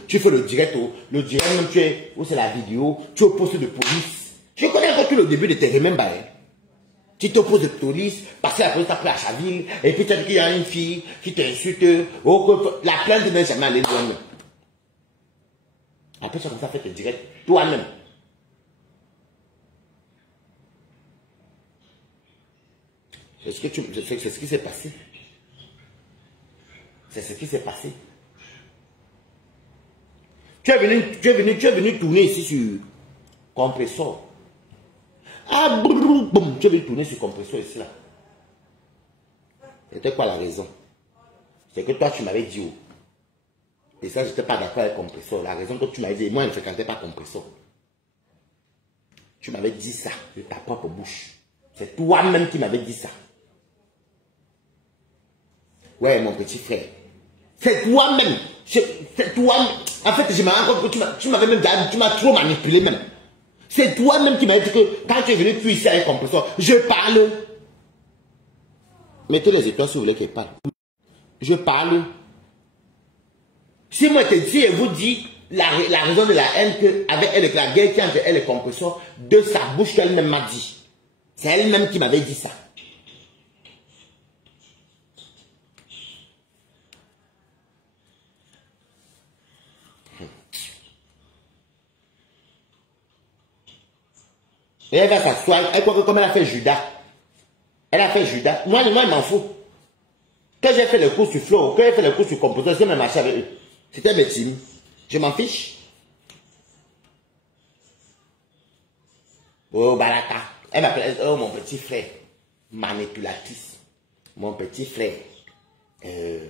tu fais le direct, le direct même tu es, où c'est la vidéo, tu es au poste de police. Je connais encore tout le début de tes remember. Tu t'opposes de police, parce que la police t'a pris à Chaville, et puis tu as dit qu'il y a une fille qui t'insulte, la plainte n'est jamais allée loin. Après, tu as commencé à faire tes directs, toi-même. C'est ce qui s'est passé. C'est ce qui s'est passé. Tu es venu tourner ici sur compresseur. Ah, boum, tu es venu tourner sur compresseur ici là. C'était quoi la raison? C'est que toi tu m'avais dit où? Et ça, je n'étais pas d'accord avec compresseur. La raison que tu m'avais dit, moi je ne fréquentais pas compresseur. Tu m'avais dit ça de ta propre bouche. C'est toi-même qui m'avais dit ça. Ouais, mon petit frère. C'est toi-même. C'est toi-même. En fait, je me rends compte que tu m'avais même dit, tu m'as trop manipulé même. C'est toi-même qui m'as dit que quand tu es venu plus ici avec compresseur, je parle. Mettez les étoiles si vous voulez qu'elle parle. Je parle. Si moi je te dis et vous dis la raison de la haine qu'avec elle, la guerre qui entre elle et compresseur, de sa bouche qu'elle-même m'a dit. C'est elle-même qui m'avait dit ça. Et elle va s'asseoir, elle croit que comme elle a fait Judas. Elle a fait Judas. Moi, je m'en fous. Quand j'ai fait le cours sur Flo, quand j'ai fait le cours sur composition, j'ai même marché avec eux. C'était mes teams. Je m'en fiche. Oh, Baraka. Elle m'appelle, oh, mon petit frère. Manipulatrice. Mon petit frère. Eh,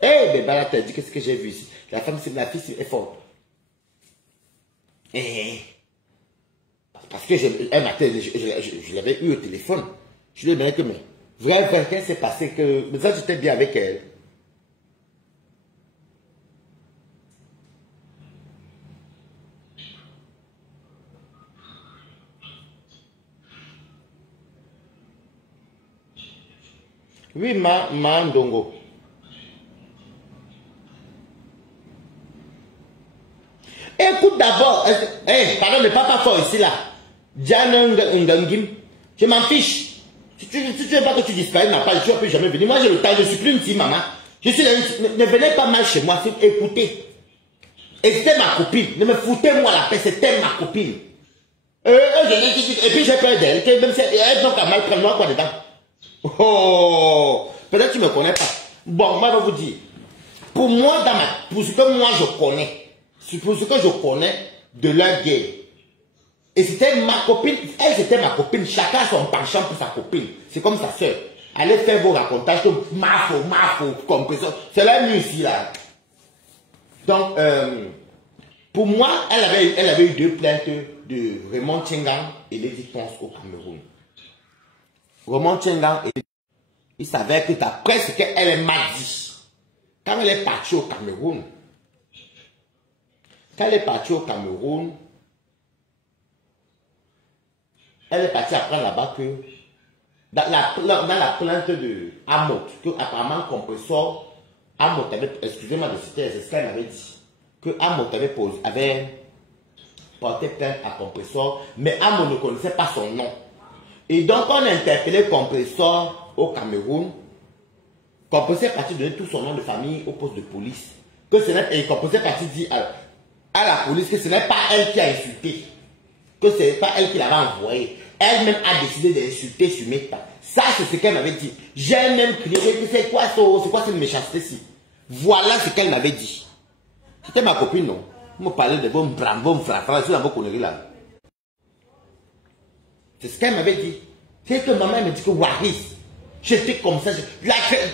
mais Baraka, dis qu'est-ce que j'ai vu ici. La femme, c'est la fille, est forte. Parce que un matin, je l'avais eu au téléphone. Je lui ai demandé que, mais, vrai, qu'est-ce qui s'est passé que, mais ça, j'étais bien avec elle. Oui, Ndongo. Écoute d'abord, pardon, ne pas fort ici là. Diane Ngangim, je m'en fiche. Si tu veux pas que tu disparaisses, ma page, tu ne peux jamais venir. Moi j'ai le temps, je suis plus une fille, maman. Je suis là, ne venez pas mal chez moi, écoutez. Et c'était ma copine, ne me foutez-moi la paix, c'était ma copine. Et puis j'ai peur d'elle, même si elle donc à mal prendre moi quoi dedans. Oh, peut-être que tu ne me connais pas. Bon, moi je vais vous dire. Pour moi, pour ce que moi je connais, pour ce que je connais de leur guerre. Et c'était ma copine, elle c'était ma copine, chacun son penchant pour sa copine. C'est comme sa soeur. Allez faire vos racontages comme ma faux, compression. C'est la nuit ici là. Donc, pour moi, elle avait eu 2 plaintes de Raymond Tchengang et Lady Ponce au Cameroun. Raymond Tchengang, il savait que d'après ce qu'elle m'a dit, quand elle est partie au Cameroun, elle est partie apprendre là-bas que dans la plainte de Amot, que apparemment compresseur, Amot avait, excusez-moi de citer, c'est ce qu'elle m'avait dit, que Amot avait porté plainte à compresseur, mais Amot ne connaissait pas son nom. Et donc on a interpellé compresseur au Cameroun. Compresseur est parti donner tout son nom de famille au poste de police. Et compresseur est parti dire à la police que ce n'est pas elle qui a insulté. Que ce n'est pas elle qui l'avait envoyé. Elle-même a décidé d'insulter sur Meta. Ça, c'est ce qu'elle m'avait dit. J'ai même crié, c'est quoi cette méchanceté-ci? Voilà ce qu'elle m'avait dit. C'était ma copine, non? Elle me parlait de bon frafra, sur la bonne connerie là. C'est ce qu'elle m'avait dit. C'est que maman me dit que Waris, j'étais comme ça.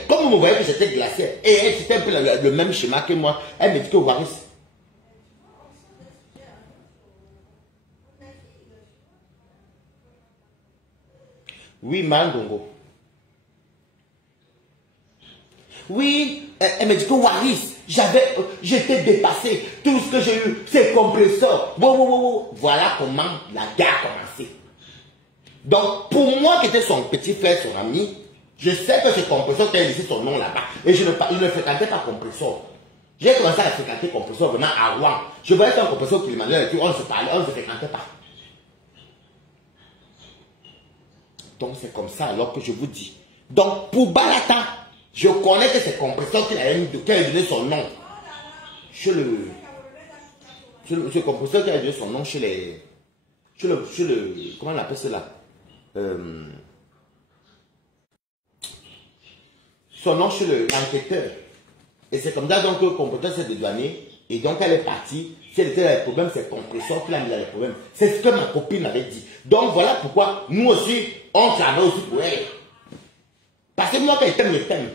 Comme on me voyait que j'étais glacée, et elle, c'était un peu le même schéma que moi. Elle me dit que Waris. Oui, Mandongo. Oui, elle me dit que Waris, j'étais dépassé. Tout ce que j'ai eu, c'est compresseur. Voilà comment la guerre a commencé. Donc, pour moi qui était son petit frère, son ami, je sais que c'est compresseur qui a laissé son nom là-bas. Et je ne fréquentais pas compresseur. J'ai commencé à fréquenter compresseur venant à Rouen. Je voyais qu'un compresseur qui m'allait et puis on se parlait, on ne se fréquentait pas. Donc c'est comme ça alors que je vous dis. Donc pour Balata, je connais que c'est compresseur qui a donné son nom. C'est compresseur qui a donné son nom chez les... comment on appelle cela? Son nom chez l'enquêteur. Et c'est comme ça donc que le compresseur s'est dédouané. Et donc elle est partie. Si elle était dans les problèmes, c'est le compresseur qui l'a mis dans les problèmes. C'est ce que ma copine m'avait dit. Donc voilà pourquoi nous aussi, on travaille aussi pour elle. Parce que moi, quand elle t'aime, je t'aime.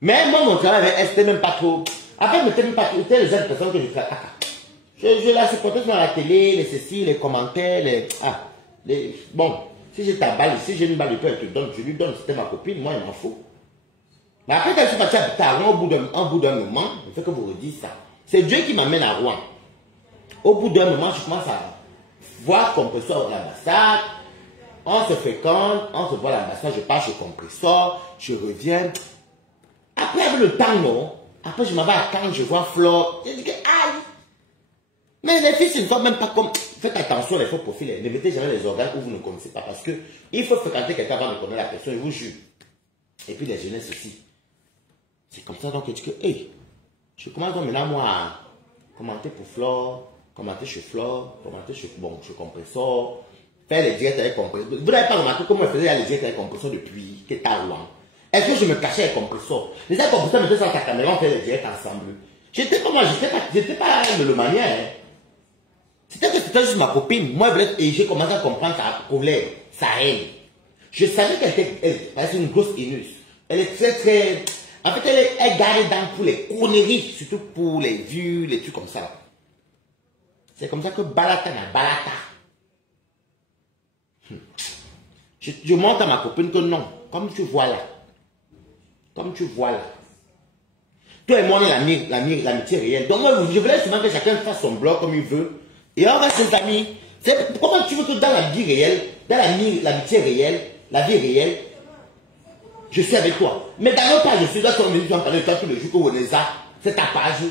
Mais moi, mon travail avec elle, c'était même pas trop. Après, elle ne t'aime pas trop. C'était les jeunes personnes que je fais. Je la supportais sur la télé, les ceci, les commentaires, bon, si j'ai ta balle, si j'ai une balle de peur, je lui donne. C'était ma copine, moi, il m'en fout. Mais après, quand je suis parti à Rouen, au bout d'un moment, il faut que vous redites ça. C'est Dieu qui m'amène à Rouen. Au bout d'un moment, je commence à voir compresseur à l'ambassade. On se fréquente, on se voit à l'ambassade, je pars chez compresseur, je reviens. Après, avec le temps, non. Après, je m'en vais à Cannes, je vois Flore. Je dis que, aïe! Mais les filles, c'est une fois même pas comme... Faites attention, les faux profils. Ne mettez jamais les organes où vous ne connaissez pas. Parce que il faut fréquenter quelqu'un avant de connaître la personne, je vous jure. Et puis les jeunesses aussi. C'est comme ça donc je dis que, hey, je commence donc maintenant moi à commenter pour Flore, commenter chez Flore, commenter chez compresseur, faire les directs avec compresseur. Vous n'avez pas remarqué comment je faisais les directs avec compresseur depuis que t'as Rouen. Est-ce que je me cachais avec compresseur? Les gens compresseurs mettaient sur ta caméra, on fait les directs ensemble. J'étais pas le manière. Hein. C'était juste ma copine. Moi, et j'ai commencé à comprendre sa colère, sa haine. Je savais qu'elle était une grosse haineuse. Elle est très... En fait, elle garde dans pour les conneries, surtout pour les vues, les trucs comme ça. C'est comme ça que Balata n'a Balata. Je montre à ma copine que non, comme tu vois là. Comme tu vois là. Toi et moi, on est l'amitié réelle. Donc, moi, je voulais seulement que chacun fasse son blog comme il veut. Et on reste ses amis. Comment tu veux que dans la vie réelle, dans l'amitié réelle, la vie réelle, je suis avec toi. Mais dans l'autre page, je suis là, tu vas parler de toi tous les jours que Oneza, c'est ta page.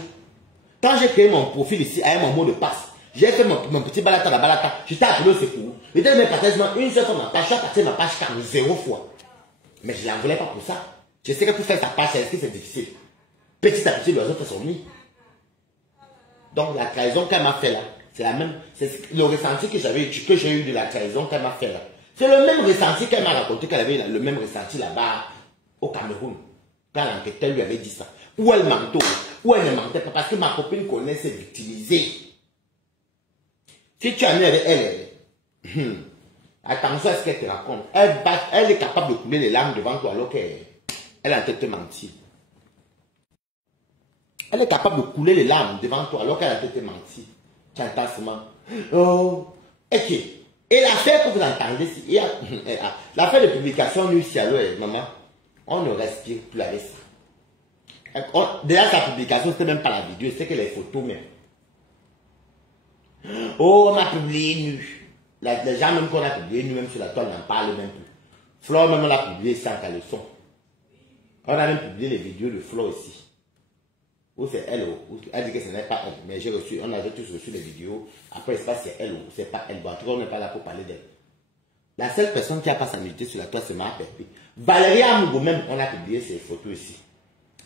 Quand j'ai créé mon profil ici, avec mon mot de passe, j'ai fait mon petit balata, la balata, j'étais appelé au secours. J'étais même partagé une seule fois ma page, je suis parti ma page 0 fois. Mais je ne la voulais pas pour ça. Je sais que pour faire ta page, c'est difficile. Petit à petit, l'oiseau fait son nid. Donc la trahison qu'elle m'a fait là, c'est la même, c'est le ressenti que j'ai eu de la trahison qu'elle m'a fait là. C'est le même ressenti qu'elle m'a raconté qu'elle avait le même ressenti là-bas au Cameroun. Quand l'enquêteur lui avait dit ça. Ou elle mentait, ou elle ne mentait pas. Parce que ma copine connaît s'est victimisée. Si tu en es avec elle, attention à ce qu'elle te raconte. Elle est capable de couler les larmes devant toi alors qu'elle est en train de te mentir. Elle est capable de couler les larmes devant toi alors qu'elle est en train de te mentir. Tu entends seulement. Oh, ok. Et l'affaire que vous entendez, l'affaire de publication, nous, ici, alors, maman, on ne respire plus avec ça. Déjà, sa publication, c'était même pas la vidéo, c'est que les photos même. Oh, on a publié nu. Les gens même qu'on a publié nu, même sur la toile, n'en parlent même plus. Flore, même, on l'a publié sans caleçon. On a même publié les vidéos de Flore ici. Ou c'est elle, elle dit que ce n'est pas elle. Mais on avait tous reçu les vidéos. Après, c'est pas si c'est elle ou c'est pas elle. Bon, en tout cas, on n'est pas là pour parler d'elle. La seule personne qui n'a pas sa nudité sur la toile, c'est ma Perpi. Valérie Amougou même, on a publié ses photos ici.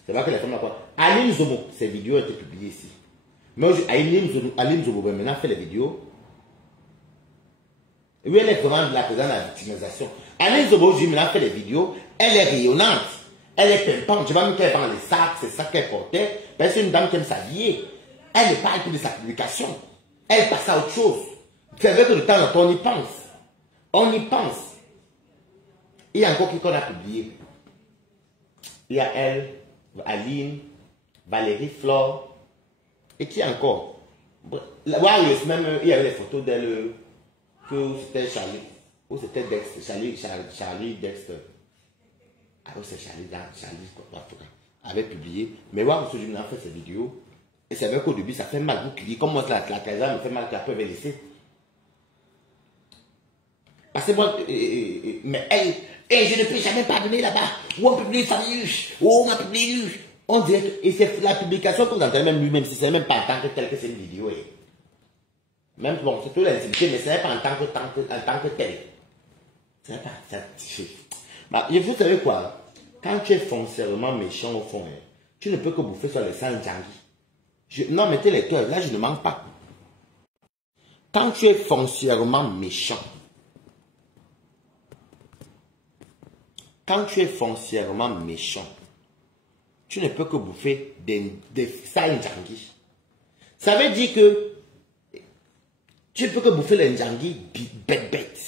C'est vrai que les femmes n'ont pas. Aline Zomo, ses vidéos ont été publiées ici. Mais Aline Zomo, maintenant fait les vidéos. Oui, elle est vraiment la présidente de la victimisation. Alain Zobo, aujourd'hui, maintenant, fait des vidéos. Elle est rayonnante. Elle est pimpante. Je vois même qu'elle vend les sacs, c'est ça qu'elle portait. Ben, c'est une dame qui aime s'habiller. Elle ne parle plus de sa publication. Elle passe à autre chose. C'est vrai que de temps en temps, on y pense. On y pense. Il y a encore qui qu'on a publié. Il y a elle, Aline, Valérie Flore. Et qui encore? Warriors, même, il y avait des photos d'elle, que c'était Charlie. Ou c'était Dexter. Charlie Dexter. Ah, c'est Charlie, en tout cas, avait publié. Mais Warriors, aujourd'hui, il a fait ses vidéos. Et c'est vrai qu'au début, ça fait mal. Vous criez, comme moi, la caméra me fait mal que la peur avait laissé. Parce que moi, mais elle, je ne peux jamais pardonner là-bas. Ou on publie ça, ou on m'a publié. On dirait que, et c'est la publication que vous entendez même lui-même, si c'est même pas en tant que tel que c'est une vidéo. Même bon, c'est tout l'intimité, mais ce n'est pas en tant que tel. Ce n'est pas ça. Bah, vous savez quoi? Quand tu es foncièrement méchant au fond, tu ne peux que bouffer sur le sang Djangui. Non, mettez les toits, là je ne manque pas. Quand tu es foncièrement méchant, tu ne peux que bouffer des sang Djangui. Ça veut dire que tu ne peux que bouffer les Ndjangui bête.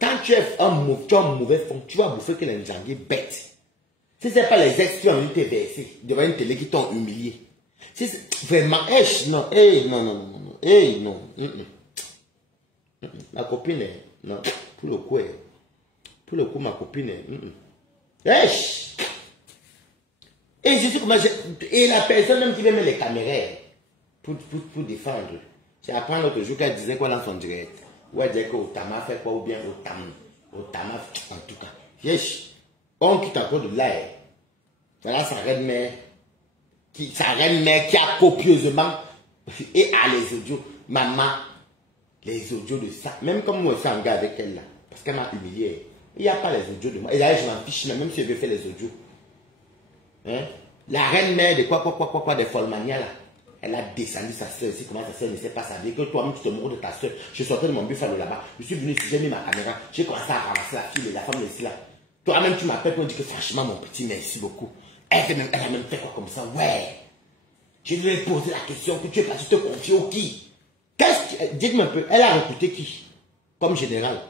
Quand tu es un mauvais fond, tu vas bouffer que les Ndjangui bête. Si ce n'est pas les ex qui ont été versés devant une télé qui t'ont humilié. Si vraiment, non. Ma copine, non, pour le coup, ma copine, Et je sais comment et la personne même qui veut mettre les caméras pour défendre. J'ai appris l'autre jour qu'elle disait quoi dans son direct. Ou elle disait que Otama fait quoi ou bien Otama, en tout cas. Yes. On quitte encore de là. Voilà sa reine-mère qui a copieusement et a les audios. Maman, les audios de ça. Même comme moi, je fais un gars avec elle là. Parce qu'elle m'a humilié. Il n'y a pas les audios de moi. Et là, je m'en fiche, même si je veux faire les audios. Hein? La reine-mère de quoi, de Folmania là. Elle a descendu sa soeur ici, comment sa soeur ne sait pas ça. Que toi-même tu te moques de ta soeur. Je sortais de mon buffalo là-bas. Je suis venu ici, j'ai mis ma caméra. J'ai commencé à ramasser la fille et la femme ici là. Toi-même tu m'appelles pour me dire que franchement mon petit, merci beaucoup. Elle a même fait quoi comme ça? Ouais. Je lui ai posé la question que tu es parti te confier au qui? Dites-moi un peu, elle a recruté qui? Comme général,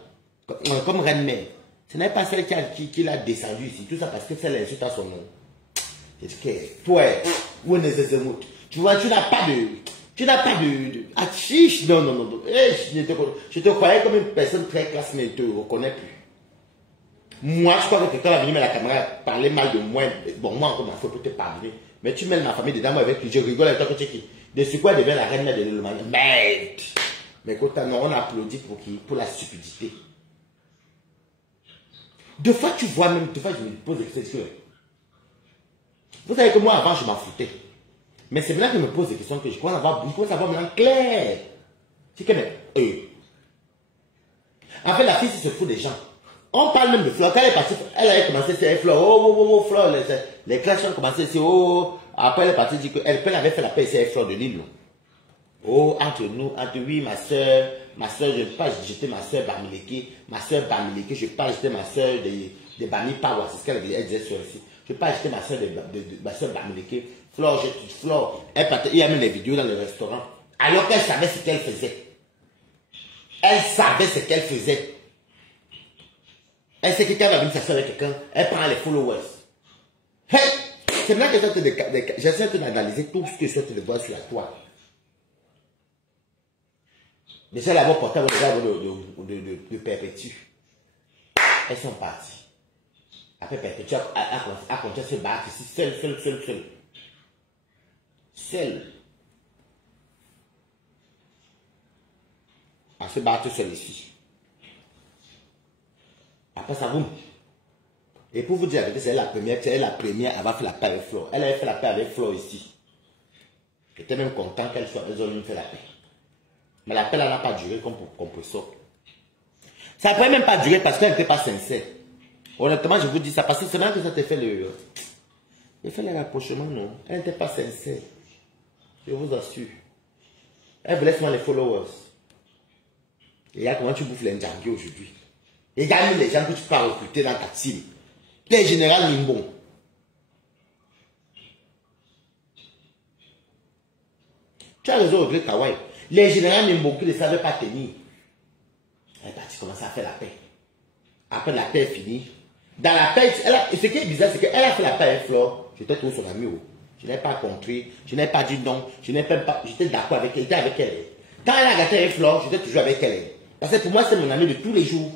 comme reine-mère. Ce n'est pas celle qui l'a descendu ici. Tout ça parce que c'est l'insulte à son nom. J'ai dit que toi, où est Zezemout? Tu vois, tu n'as pas de. Ah, chiche, non. Je te croyais comme une personne très classe, mais je ne te reconnais plus. Moi, je crois que quelqu'un va venir mettre la caméra, parler mal de moi. Bon, moi, encore, ma foi peut te pardonner. Mais tu mets ma famille dedans, moi, avec qui je rigole avec toi, que tu es qui? De ce quoi devient la reine de l'Allemagne? Merde! Mais écoute, non, on applaudit pour la stupidité. Deux fois, tu vois même, deux fois, je me pose des questions. Vous savez que moi, avant, je m'en foutais. Mais c'est maintenant que je me pose des questions que je commence à voir maintenant clair. C'est que, en fait, la fille, se fout des gens. On parle même de Flore. Quand elle est partie, elle avait commencé, c'est Flore. Oh, Flore. Les clashs ont commencé, c'est oh. Après, elle est partie, dit qu'elle avait fait la paix, c'est Flore de Lille. Oh, oui, ma soeur, je ne peux pas jeter ma soeur Bamileke. Ma soeur Bamileke, je ne peux pas jeter ma soeur de Bami Power. C'est ce qu'elle disait sur ici. Je ne peux pas jeter ma soeur de Bamileke. Flore, elle partait, il y a même les vidéos dans le restaurant. Alors qu'elle savait ce qu'elle faisait. Elle savait ce qu'elle faisait. Elle sait que quand elle va venir s'asseoir avec quelqu'un, elle prend les followers. Hey, c'est maintenant que j'essaie d'analyser tout ce que je souhaite de voir sur la toile. Déjà, là-bas, portable de Perpétue. Elles sont parties. Après, Perpétue a continué à se battre ici, seule. Seule. À se battre seule ici. Après ça, boum. Et pour vous dire la vérité, c'est la première à avoir fait la paix avec Flore. Elle avait fait la paix avec Flore ici. J'étais même content qu'elle soit venue faire la paix. Mais la paix là n'a pas duré comme pour ça. Ça n'a même pas duré parce qu'elle n'était pas sincère. Honnêtement, je vous dis ça parce que c'est maintenant que ça t'a fait le rapprochement, non. Elle n'était pas sincère. Je vous assure. Elle voulait seulement les followers. Et regarde comment tu bouffes les Ndjangi aujourd'hui. Et regarde les gens que tu peux recruter dans ta team. Les généraux Nimbon. Tu as raison, Audrey Kawai. Les généraux Nimbon qui ne savaient pas tenir. Elle est partie commencer à faire la paix. Après la paix est finie. Dans la paix, ce qui est bizarre, c'est qu'elle a fait la paix avec Flore. J'étais toujours son ami. Je n'ai pas compris. Je n'ai pas dit non. Je n'ai pas. J'étais d'accord avec elle. J'étais avec elle. Quand elle a gâté avec Flore, j'étais toujours avec elle. Parce que pour moi, c'est mon ami de tous les jours.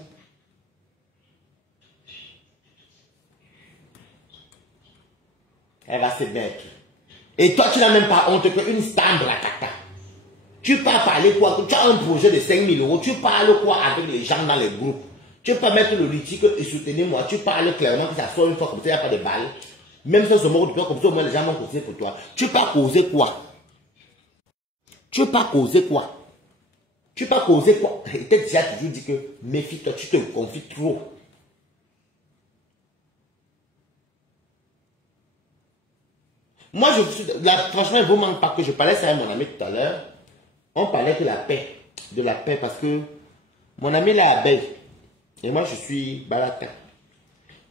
Elle va se mettre. Et toi, tu n'as même pas honte qu'une stambre à tata. Tu peux parler quoi? Tu as un projet de 5 000 euros. Tu parles quoi avec les gens dans les groupes? Tu peux mettre le litique et soutenir moi. Tu parles clairement que ça sort une fois comme ça, il n'y a pas de balles. Même si on se moque de toi comme ça, au moins les gens vont causer pour toi. Tu peux pas causer quoi? Tu peux pas causer quoi? Tu peux pas causer quoi? Et peut-être déjà toujours dit que méfie-toi, tu te confies trop. Moi, franchement, il ne vous manque pas que je parlais ça à mon ami tout à l'heure. On parlait de la paix, parce que mon ami là abeille, et moi je suis balatin.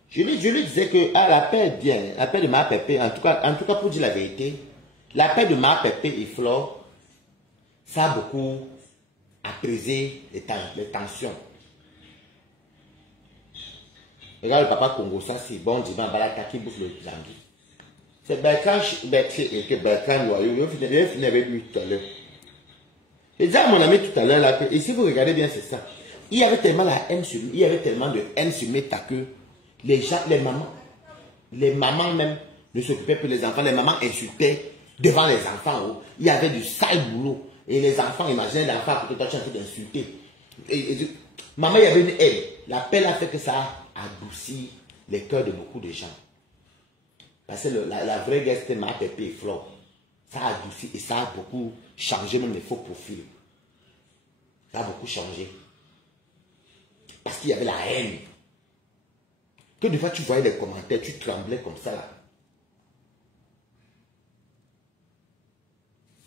Je lui disais que la paix est bien, la paix de Ma Pépé, en tout cas pour dire la vérité, la paix de Ma Pépé et Flore, ça a beaucoup apaisé les tensions. Regarde le papa Congo, ça c'est bon divan balata qui bouffe le Zangi. C'est Bertrand Loyau, je vais finir avec lui tout à l'heure. J'ai dit à mon ami tout à l'heure, là, et si vous regardez bien, c'est ça. Il y avait tellement la haine sur lui, il y avait tellement de haine sur Meta que les gens, les mamans même ne s'occupaient plus des enfants, les mamans insultaient devant les enfants. Oh. Il y avait du sale boulot. Et les enfants, imaginaient l'enfant à côté de toi, tu es en train d'insulter. Maman, il y avait une haine. La paix a fait que ça a adouci les cœurs de beaucoup de gens. Parce que la vraie guerre, c'était Ma Pépé et Flore. Ça a adouci et ça a beaucoup changé même les faux profils. Ça a beaucoup changé. Parce qu'il y avait la haine. Que des fois tu voyais les commentaires, tu tremblais comme ça là.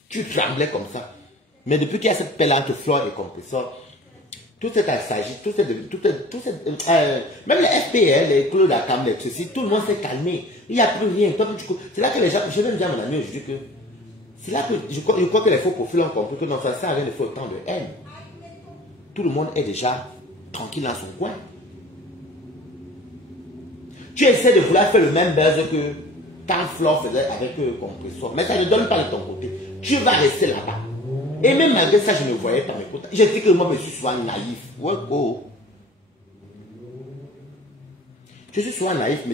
Tu tremblais comme ça. Mais depuis qu'il y a cette paix entre Flore et Compressor, tout cet assagi, même les FPL, les Claude Akam, les ceci, tout le monde s'est calmé. Il n'y a plus rien. C'est là que les gens, je vais me dire à mon ami aujourd'hui que c'est là que je crois que les faux profils ont compris que non, ça ne sert à rien de faire autant de haine. Tout le monde est déjà tranquille dans son coin. Tu essaies de vouloir faire le même buzz que quand Flore faisait avec Compressor. Mais ça ne donne pas de ton côté. Tu vas rester là-bas. Et même malgré ça, je ne voyais pas mes côtés. J'ai dit que moi, je suis souvent naïf. Ouais, oh. Je suis souvent naïf,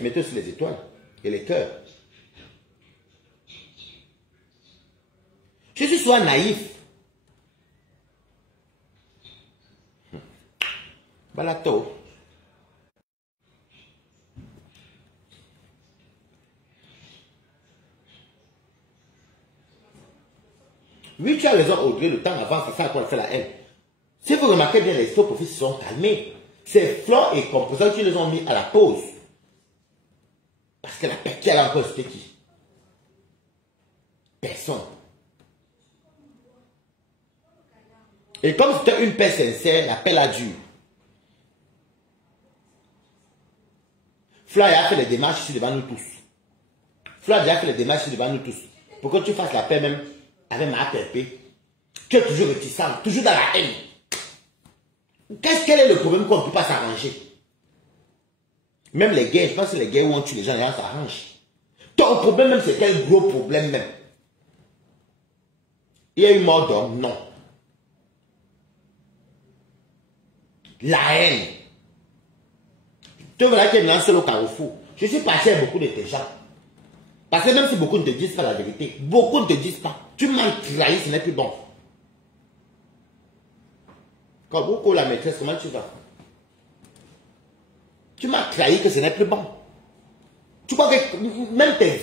mettez sur les étoiles et les cœurs. Je suis souvent naïf. Balato. Oui, tu as raison, Audrey, le temps avant, c'est ça qu'on a fait la haine. Si vous remarquez bien, les faux profils se sont calmés. C'est Flore et Compressor qui les ont mis à la pause. Parce que la paix qui a encore, c'était qui? Personne. Et comme c'était une paix sincère, la paix la dure. Flore a fait les démarches ici devant nous tous. Flore a fait les démarches ici devant nous tous. Pour que tu fasses la paix même avec Ma Pépé, tu es toujours réticent, toujours dans la haine. Quel est le problème qu'on ne peut pas s'arranger? Même les guerres, je pense que les guerres où on tue les gens s'arrangent. Ton problème même, c'est quel gros problème même? Il y a eu mort d'homme? Non. La haine. Tu verras qu'il y a un seul au Carrefour. Je suis passé à beaucoup de tes gens. Parce que même si beaucoup ne te disent pas la vérité, beaucoup ne te disent pas. Tu m'as trahi, ce n'est plus bon. Quand beaucoup la maîtresse, comment tu vas? Tu m'as trahi que ce n'est plus bon. Tu crois que même tes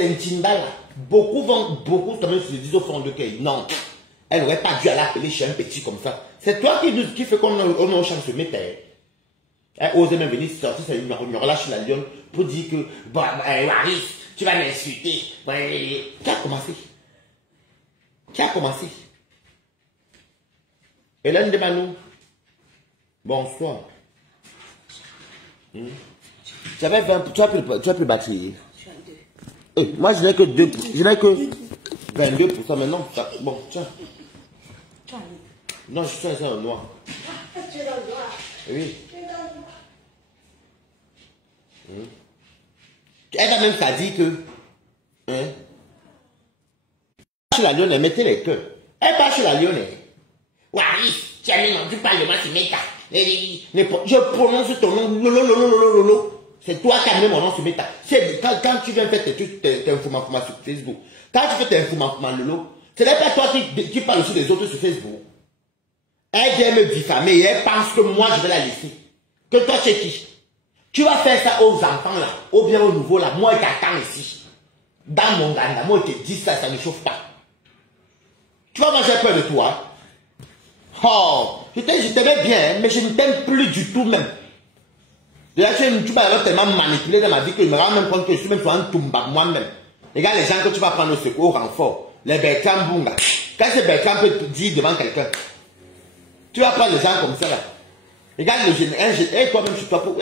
intimbales, beaucoup quand même se disent au fond de cœur, non, elle n'aurait pas dû aller appeler chez un petit comme ça. C'est toi qui fais comme on chance de mettre. Elle ose même venir sortir, ça me relâche la lionne pour dire que, bon, Waris, tu vas m'insulter. Qui a commencé? Qui a commencé? Hélène Demanou. Bonsoir. Tu as pu bâtir. Moi, je n'ai que 2, je n'ai que 22%. Maintenant, bon, tiens. Non, je suis ça en noir. Tu es dans le noir. Oui. Elle a même pas dit que. Chez la Lyonnais, mettez les queues. Elle part chez la Lyonnais. Waris, tu as mis non, tu parles de moi, c'est Meta. Je prononce ton nom, lolo. C'est toi qui as mis mon nom sur Meta. Quand tu viens faire tes informations sur Facebook, quand tu fais tes informations lolo, ce n'est pas toi qui parles aussi des autres sur Facebook. Elle vient me diffamer et elle pense que moi je vais la laisser. Que toi tu es qui? Tu vas faire ça aux enfants là, ou bien au nouveau là. Moi je t'attends ici. Dans mon ganda, moi je te dis ça, ça ne chauffe pas. Tu vois, moi j'ai peur de toi. Oh, je t'aimais bien, mais je ne t'aime plus du tout même. Déjà, tu m'as tellement manipulé dans ma vie que je me rends même compte que je suis même sur un toumba moi-même. Regarde les gens que tu vas prendre au secours, au renfort. Les Bertrand Bunga. Quand c'est Bertrand peut te dire devant quelqu'un, tu vas prendre les gens comme ça là. Regarde le général, et toi-même, je suis pas pour.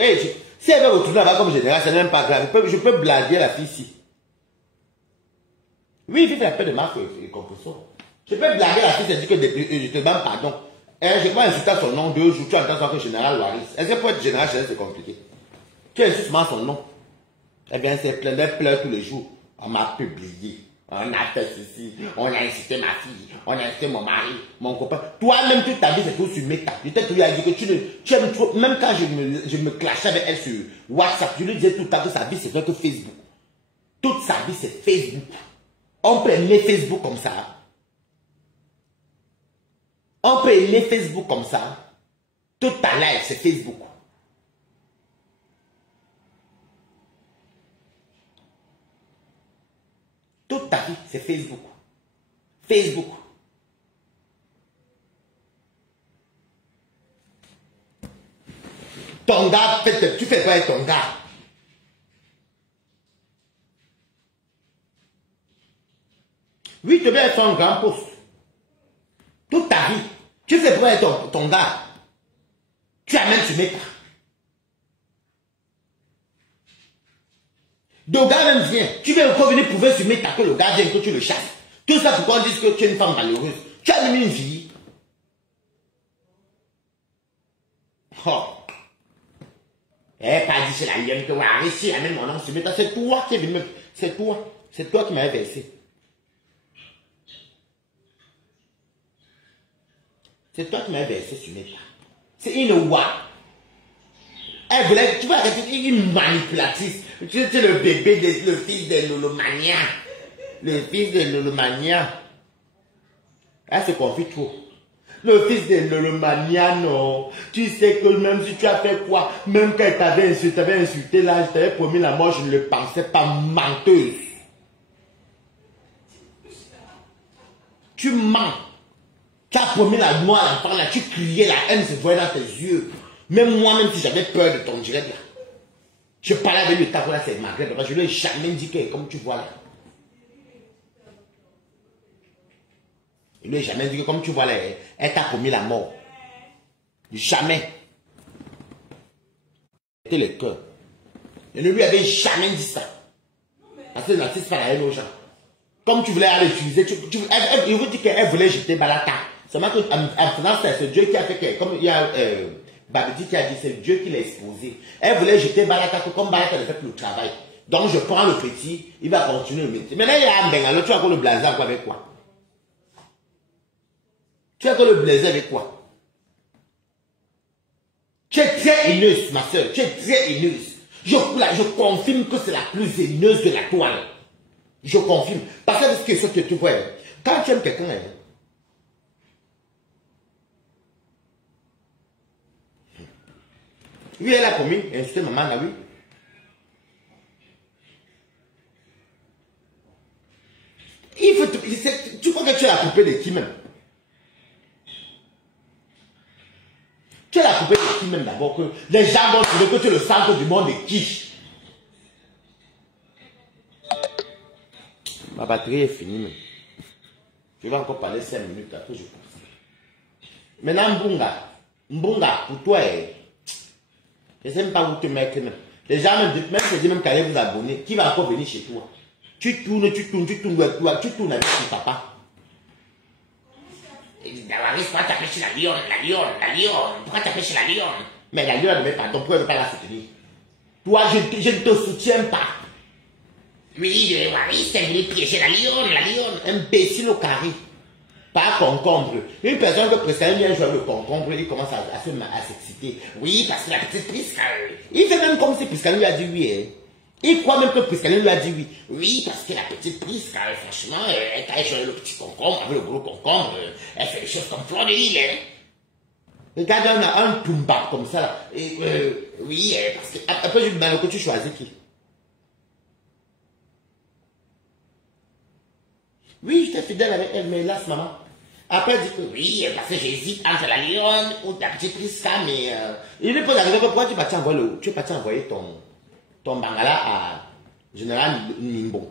Si elle veut retourner là-bas comme général, c'est même pas grave. Je peux blaguer la fille ici. Oui, vive la paix de Marc et compression. Je peux blaguer la fille, c'est dire que je te demande pardon. Je peux insulter son nom 2 jours, tu entends ça que général Waris. Est-ce que pour être général, c'est compliqué? Tu insultes seulement son nom. Eh bien, c'est plein de pleurs tous les jours. On m'a publié. On a fait ceci. On a incité ma fille. On a incité mon mari, mon copain. Toi-même, toute ta vie, c'est tout sur Meta. Je t'ai toujours dit que tu aimes trop. Même quand je me clashais avec elle sur WhatsApp, je lui disais tout le temps que sa vie, c'est que Facebook. Toute sa vie, c'est Facebook. On peut aimer Facebook comme ça. On peut aimer Facebook comme ça. Toute ta life, c'est Facebook. Toute ta vie, c'est Facebook. Facebook. Ton gars, tu fais quoi avec ton gars? Oui, tu veux faire un grand poste. Toute ta vie. Tu fais quoi avec ton gars? Tu amènes sur Meta. Le gars même vient. Tu veux encore venir prouver sur Meta que le gars vient, que tu le chasses. Tout ça pourquoi on dit que tu es une femme malheureuse. Tu as mis une vie. Oh. Pas dit c'est la lionne que voilà, ici, amène mon nom sur Meta. C'est toi qui es venu me. C'est toi. C'est toi qui m'avais versé. C'est toi qui m'avais versé sur Meta. C'est une wa. Elle voulait, tu vois, une manipulatrice. Tu sais, le bébé, le fils de Lolomania. Le fils de Lolomania. Elle se confie trop. Le fils de Lolomania, non. Tu sais que même si tu as fait quoi, même quand elle t'avait insulté là, je t'avais promis la mort, je ne le pensais pas, menteuse. Tu mens. Tu as promis la mort à l'enfant là, tu criais, la haine se voyait dans tes yeux. Même moi, même si j'avais peur de ton direct là, je parlais avec le tabou là, c'est Maghreb, je ne lui ai jamais dit que, comme tu vois là. Je ne lui ai jamais dit que, comme tu vois là, elle t'a promis la mort. Jamais. C'était le cœur. Je ne lui avais jamais dit ça. Parce que l'artiste pas la haine aux gens. Comme tu voulais aller utiliser, je vous dis qu'elle voulait jeter Balata. Seulement que, en faisant ça, c'est Dieu qui a fait que, comme il y a Babidi qui a dit, c'est Dieu qui l'a exposé. Elle voulait jeter Balata, comme Balata ne fait plus le travail. Donc je prends le petit, il va continuer le métier. Maintenant il y a un Bengalo, tu as encore le blazer avec quoi? Tu as encore le blazer avec quoi? Tu es très haineuse, ma soeur, tu es très haineuse. Je confirme que c'est la plus haineuse de la toile. Je confirme. Parce que ce que tu vois, quand tu aimes quelqu'un, oui, elle a commis, insulté maman, là, oui. Il faut tu crois que tu es la poupée de qui même? Tu es la poupée de qui même d'abord que les gens vont trouver que tu es le centre du monde de qui? Ma batterie est finie même. Je vais encore parler 5 minutes après je pense. Maintenant, Mbunga, pour toi, je ne sais même pas où te mettre. Les gens me disent, même si je dis même qu'allez vous abonner, qui va encore venir chez toi? Tu tournes avec ton papa. Waris, pourquoi t'appelles chez la lionne? Pourquoi t'appelles chez la lionne? Mais la lionne ne met pas, donc pourquoi ne pas la soutenir? Toi, je ne te soutiens pas. Oui, Waris, c'est venu piéger la lionne. Imbécile au carré. Pas concombre. Une personne que Priscaline vient jouer le concombre, il commence à s'exciter. Oui, parce que la petite Priscaline. Il fait même comme si Priscaline lui a dit oui. Hein. Il croit même que Priscaline lui a dit oui. Oui, parce que la petite Priscaline, franchement, elle a joué le petit concombre avec le gros concombre. Elle fait des choses comme fleur de l'île. Hein. Regarde, on a un tumba comme ça là. Et, oui, parce que après, je me demande que tu choisis qui. Oui, j'étais fidèle avec elle, mais hélas, maman. Après, elle dit que oui, parce que j'hésite entre la lionne ou la petite Prisca, mais il lui pose la question, pourquoi tu es parti envoyer ton bangala à Général Mimbon?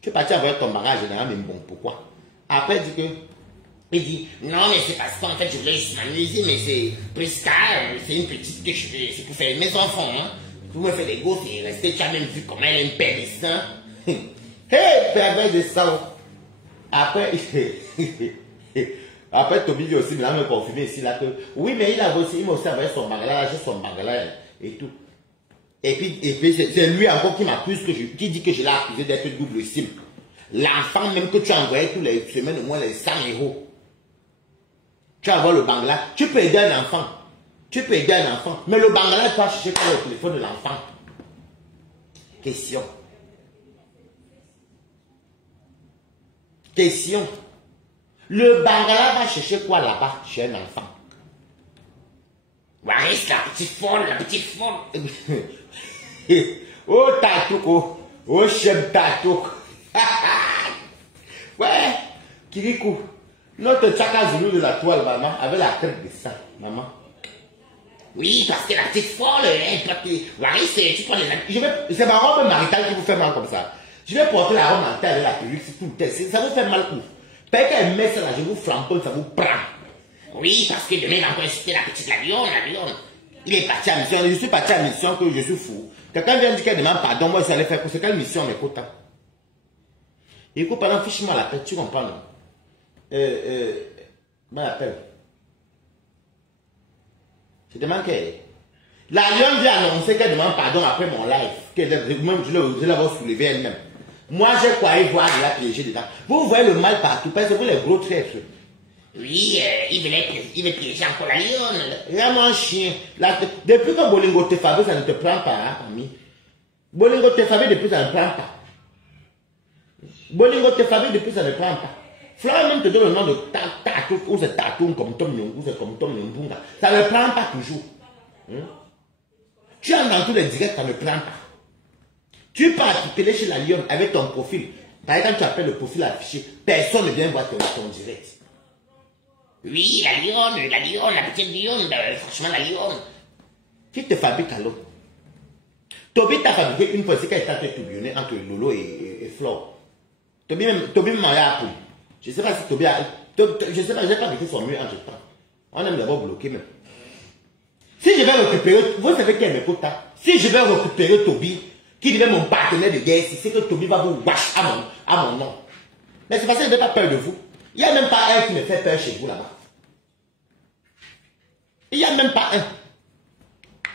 Tu es parti envoyer ton bangala à Général Mimbon, pourquoi? Après, il dit, non, mais c'est parce qu'en fait, je voulais m'amuser, mais c'est Prisca, c'est une petite que je fais, c'est pour faire mes enfants, hein. Vous me faites des gosses et rester, tu as même vu comment elle aime perdre des seins. Hey, pervers de sang! Après, après Toby lui aussi, maintenant me confirmer ici là que oui, mais il m'a aussi envoyé son bangala, j'ai son bangala et tout. Et puis c'est lui encore qui m'accuse, qui dit que je l'ai accusé d'être double sim. L'enfant même que tu as envoyé tous les semaines au moins les 100 €. Tu vas voir le bangala, tu peux aider un enfant. Mais le bangala, tu vas chercher quoi le téléphone de l'enfant? Question. Le bangala va chercher quoi là-bas chez un enfant? Waris, la petite folle. Oh, Tatouk, oh, chef Tatouk. Ouais, Kirikou, notre Tchaka Zulu de la toile, maman, avec la tête de ça, maman. Oui, parce que la petite folle, Waris, tu prends les... C'est ma robe maritale qui vous fait mal comme ça. Je vais porter la robe maritale et la perruque, c'est tout. Ça vous fait mal où? Peut-être qu'elle met ça là, je vous flamponne, ça vous prend. Oui, parce que demain, il va encore insulter la petite la lionne. Il est parti à mission, je suis parti à mission que je suis fou. Quelqu'un vient dire qu'elle demande pardon, moi je suis allé faire pour c'est quelle mission, mais écoute. Écoute, pendant fiche-moi la tête, tu comprends, non? Moi l'appelle. Je demande qu'elle. La lionne vient annoncer qu'elle demande pardon après mon live. Même je l'avais soulevé elle-même. Moi, j'ai croyé voir de la piéger dedans. Vous voyez le mal partout, parce que vous les gros traîtres. Oui, il veut piéger encore la lionne. Vraiment un chien. Depuis que Bolingo te fabrique, ça ne te prend pas, hein, ami. Bolingo te fabrique depuis, ça ne prend pas. Flora même te donne le nom de Tatou, ou c'est Tatou comme Tom Nyong, ou c'est comme Tom Nyong. Ça ne prend pas toujours. Tu entres dans tous les directs, ça ne prend pas. Tu peux articuler chez la lionne avec ton profil. Par exemple, tu appelles le profil affiché. Personne ne vient voir ton direct. Oui, la petite lionne, franchement la lionne. Qui te fabrique alors? Toby t'a fabriqué une fois, c'est qu'elle t'a fait tourbillonner entre Lolo et Flore. Toby m'a appris. Je ne sais pas si Toby a... Je ne sais pas, je n'ai pas vécu son mieux en jetant. On aime d'abord bloquer même. Si je vais récupérer... Vous savez qu'elle m'écoute. Si je vais récupérer Toby, qui devient mon partenaire de guerre, c'est que Toby va vous wash à mon nom. Mais c'est parce que je n'ai pas peur de vous. Il n'y a même pas un qui me fait peur chez vous là-bas. Il n'y a même pas un.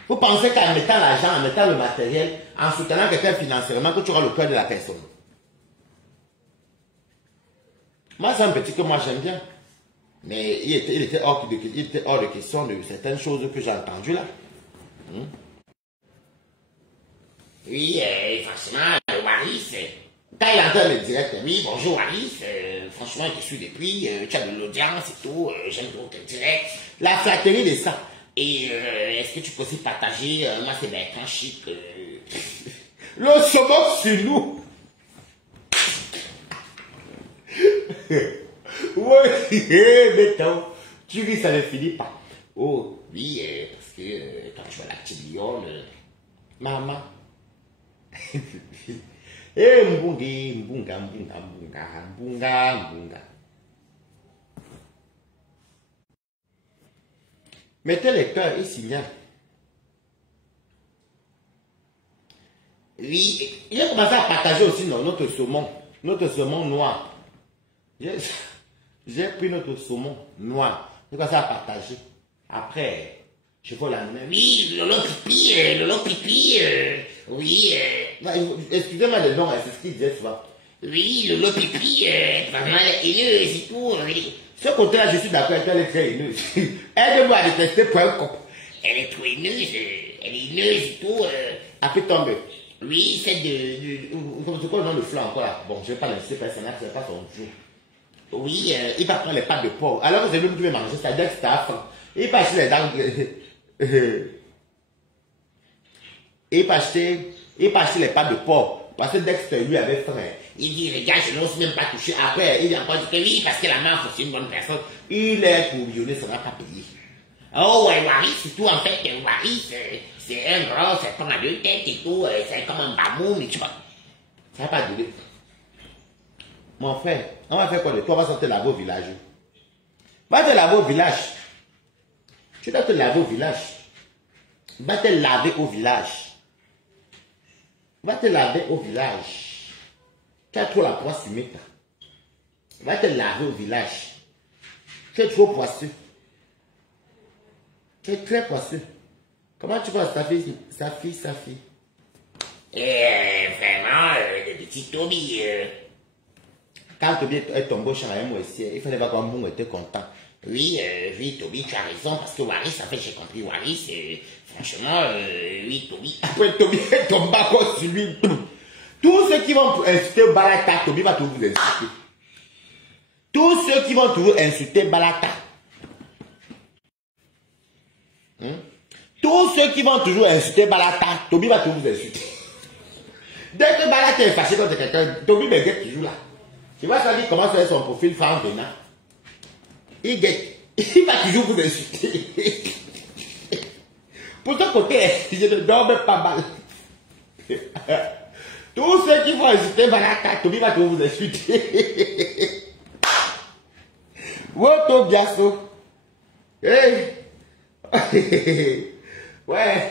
Vous pensez qu'en mettant l'argent, en mettant le matériel, en soutenant quelqu'un financièrement, que tu auras le cœur de la personne. Moi, c'est un petit que moi j'aime bien. Mais il était hors de question de certaines choses que j'ai entendues là. Oui, franchement, Waris, quand il entend le direct, oui, bonjour Waris, franchement, je suis depuis, tu as de l'audience et tout, j'aime trop tes directs. La flatterie de ça. Et est-ce que tu peux aussi partager, moi c'est Bertrand Chic, le sommet sur nous. Oui, mais tu ris, ça ne finit pas. Oh, oui, parce que quand tu vois la petite lionne, maman. Eh, mbunga. Mettez les cœurs et signal. Oui, il a commencé à partager aussi notre saumon noir. J'ai pris notre saumon noir. J'ai commencé à partager. Après, je vois la main. Oui, Lolo Pipi, oui. Excusez-moi le nom, c'est ce qu'il disait souvent. Oui, Lolo Pipi, vraiment haineuse et tout. Oui. Ce côté-là, je suis d'accord avec elle, elle est très haineuse. Aide-moi à détester .com. Elle est trop haineuse, elle est haineuse et tout. Après tombe. Oui, c'est c'est quoi le nom de flan encore là? Bon, je ne vais pas l'insister, personnage, c'est pas son jour. Oui, il va prendre les pâtes de porc. Alors que c'est lui qui veut manger, c'est-à-dire que c'est à faim. Il va acheter les dents. Il va acheter les pâtes de porc. Parce que Dexter lui avait faim. Il dit, les gars, je n'ose même pas toucher. Après, il a encore dit que oui, parce que la main, c'est une bonne personne. Il est couillonné, ça ne va pas payer. Oh, ouais, Waris, c'est tout en fait. Waris, c'est un gros, c'est comme à deux têtes et tout. C'est comme un bamou, mais tu vois. Ça va pas durer. Mon frère, on va faire quoi de toi? On va sortir laver au village. Va te laver au village. Tu dois te laver au village. Va te laver au village. Va te laver au village. Tu as trop la poisse humide. Va te laver au village. Tu es trop poisseux. Tu es très poisseux. Comment tu penses ta fille? Sa fille. Vraiment, le petit Toby. Quand Toby est tombé au champ à moi ici, il fallait voir comment Moum était content. Oui, oui, Toby, tu as raison, parce que Waris, en fait, j'ai compris Waris, franchement, oui, Toby. Après, Toby est tombé à cause sur lui. Tous ceux qui vont insulter Balata, Toby va toujours vous insulter. Tous ceux qui vont toujours insulter Balata. Tous ceux qui vont toujours insulter Balata, Toby va toujours vous insulter. Dès que Balata est fâché contre quelqu'un, Toby me guette toujours là. Tu vois, ça dit comment faire son profil Franck Venant. Il guette. Il va toujours vous insulter. Pour ce côté, je ne dors même pas mal. Tous ceux qui vont insulter Balata, Toby va toujours vous insulter. Woto Biasso. Hey. Ouais.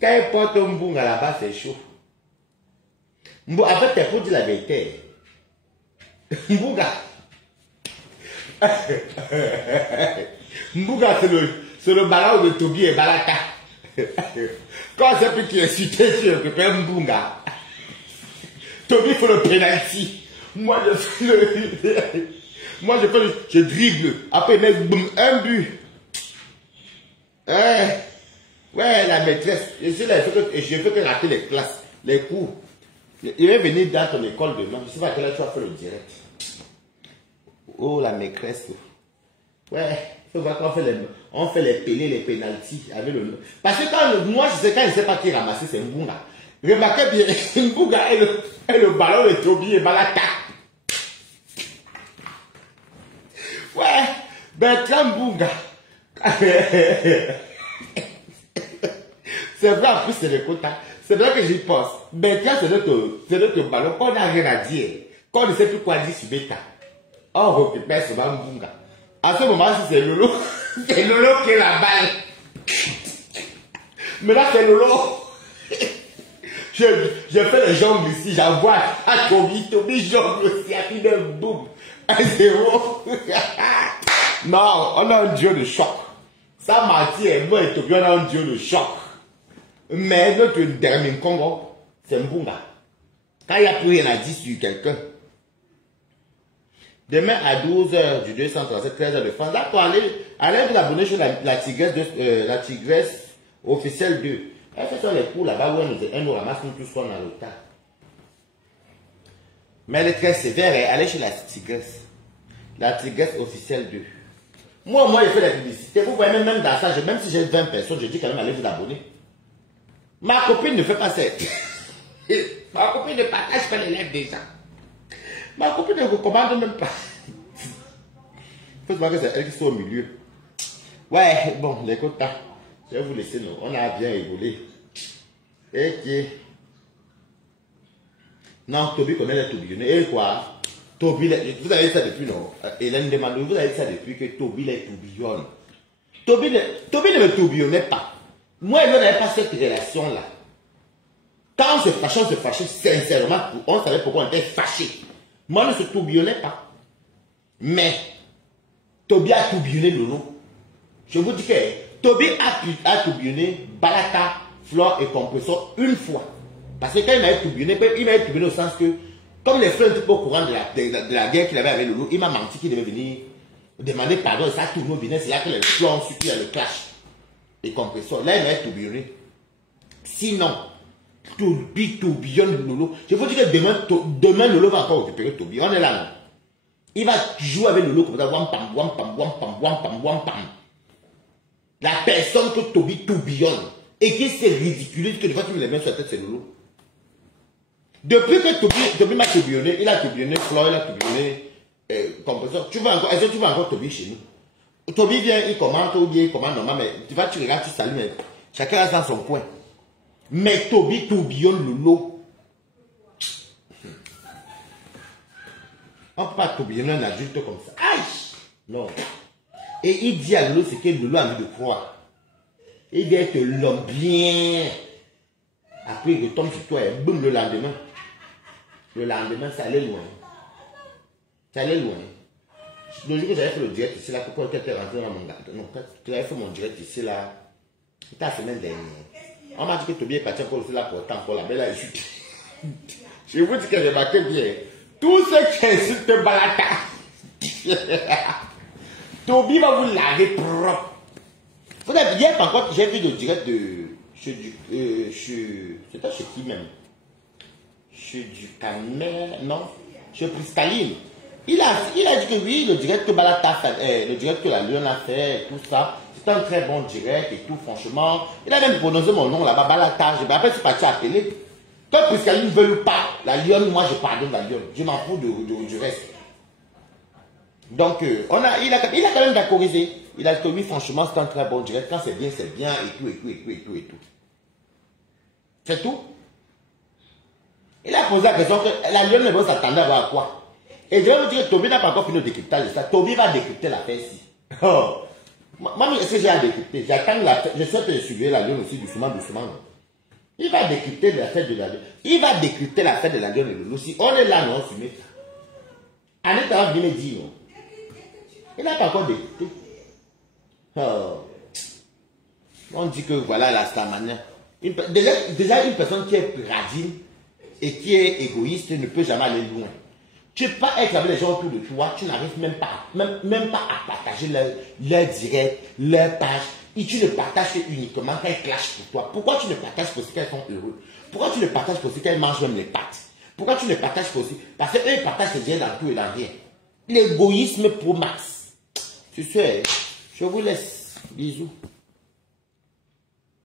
Quand il porte un bunga là-bas, c'est chaud. En fait, t'es pour dire la vérité. Mbouga. Mbouga, c'est le ballon de Toby et Balata. Quand c'est plus tu es cité, tu récupères Mbouga. Toby fait le penalty. Moi, je dribble. Après, il met un but. Ouais, la maîtresse. Je fais que rater les classes, les cours. Il va venir dans ton école demain. Je ne sais pas à quelle heure tu vas faire le direct. Oh, la maîtresse. Ouais, il faut voir qu'on fait les pélés, les pénalties avec le nom. Parce que moi, je ne sais pas qui ramasser, c'est Mbouga. Remarquez bien, Mbouga est le ballon de Toby et Balata. Ouais, Bertrand Mbouga. C'est vrai, en plus, c'est le quota. C'est vrai que j'y pense. Bertrand, c'est notre ballon. Quand on n'a rien à dire, quand on ne sait plus quoi dire sur Beta, on récupère souvent Mbouga. À ce moment-ci, c'est Lolo. C'est Lolo qui est la balle. Mais là, c'est Lolo. Je fais les jongles ici, j'envoie à Toby jongle aussi, à puis d'un boum. 1-0. Non, on a un duo de choc. Ça mentir, moi et Toby, on a un duo de choc. Mais notre dernier Congo, c'est Mbouga. Quand il n'y a plus rien à dire sur quelqu'un. Demain à 12h du 237, 13h de France. Là, pour allez vous abonner sur la tigresse officielle 2. Elle fait ça les cours là-bas où elle nous ramasse tout ce qu'on a le temps. Mais elle est très sévère. Allez chez la tigresse officielle 2. Moi, je fais la publicité. Vous voyez, même dans ça, même si j'ai 20 personnes, je dis quand même allez vous abonner. Ma copine ne fait pas ça. Ma copine ne partage pas les lèvres des gens. Ma copine ne vous commande même pas. Il faut savoir que c'est elle qui sont au milieu. Ouais, bon, les quotas. Je vais vous laisser, nous. On a bien évolué. Et qui? Non, Toby connaît les tourbillonnés. Et quoi? Toby, vous avez dit ça depuis, non? Hélène demande, vous avez dit ça depuis que Toby les tourbillonne. Toby ne me tourbillonnait pas. Moi et lui, on n'avait pas cette relation-là. Quand on se fâchait sincèrement. On savait pourquoi on était fâchés. Moi, on ne se tourbillonnait pas. Mais, Toby a tourbillonné Lolo. Je vous dis que Toby a tourbillonné Balata, Flore et Compressor une fois. Parce que quand il m'avait tourbillonné au sens que, comme les frères étaient pas au courant de la guerre qu'il avait avec Lolo, il m'a menti qu'il devait venir demander pardon et ça tourne au business. C'est là que les Flore ont su qu'il y a le clash. Et Compressor. Là, il m'avait tourbillonné. Sinon, Toby tourbillonne Lolo. Je vous dis que demain Lolo va encore récupérer Toby. On est là, non? Il va jouer avec Lolo comme ça. Wampam, wampam, wampam, wampam, wampam. La personne que Toby tourbillonne et qui s'est ridiculé que des fois tu mets les mains sur la tête, c'est Lolo. Depuis que Toby m'a tourbillonné, il a tourbillonné Flore, il a tourbillonné Compressor. Est-ce que tu vois encore Toby chez nous? Toby vient, il commente, ou bien il commente normal, mais tu regardes, tu salues, mais chacun reste dans son coin. Mais Toby tourbillonne Lolo. On ne peut pas tourbillonner un adulte comme ça. Aïe! Non. Et il dit à Lolo ce que Lolo a envie de croire. Il dit être l'homme bien. Après, il retombe sur toi et boum, le lendemain. Le lendemain, ça allait loin. Ça allait loin. Le jour que j'avais fait le direct ici, là, pourquoi tu étais rentré dans mon gars? Non, quand tu avais fait mon direct ici, là, c'était la semaine dernière. On m'a dit que Toby est parti encore aussi là pour autant, encore là. Mais là, je vous dis que j'ai marqué bien. Tous ceux qui insultent Balata, Toby va vous laver propre. Vous savez, hier, par contre, j'ai vu le direct de. C'était chez qui même? Chez du Camer, non? Chez Priscaline. Il a dit que oui, le direct que Balata fait, le direct que la Lyon a fait, tout ça, c'est un très bon direct et tout, franchement. Il a même prononcé mon nom là-bas, Balata. Après, c'est parti à la télé. Quand Priscaline ne veut pas, la Lyon, moi je pardonne la Lyon. Je m'en fous du reste. Donc, il a quand même d'accordiser. Il a dit que oui, franchement, c'est un très bon direct. Quand c'est bien, et tout. C'est tout. Il a posé la question que la Lyon ne va s'attendre à voir quoi. Et je vais vous dire que Toby n'a pas encore fini le décryptage de ça. Toby va décrypter l'affaire ici. Oh. Moi, est-ce que j'ai à décrypter? J'attends l'affaire. Je sais que je surveiller la Lyon aussi doucement. Il va décrypter l'affaire de la Lyon. Il va décrypter l'affaire de la Lyon et de Lolo. Si on est là, non, on met. Annette va venir me dire. Il n'a pas encore décrypté. Oh. On dit que voilà la stamania. Déjà, une personne qui est radine et qui est égoïste ne peut jamais aller loin. Tu ne peux pas être avec les gens autour de toi, tu n'arrives même pas à partager leur direct, leur page. Et tu ne partages uniquement quand elles clashent pour toi. Pourquoi tu ne partages pour ce qu'elles sont heureux? Pourquoi tu ne partages pour ce qu'elles mangent même les pâtes? Pourquoi tu ne partages pour ce... Parce qu'eux, ils partagent ce direct dans tout et dans rien. L'égoïsme pour max. Tu sais, je vous laisse. Bisous.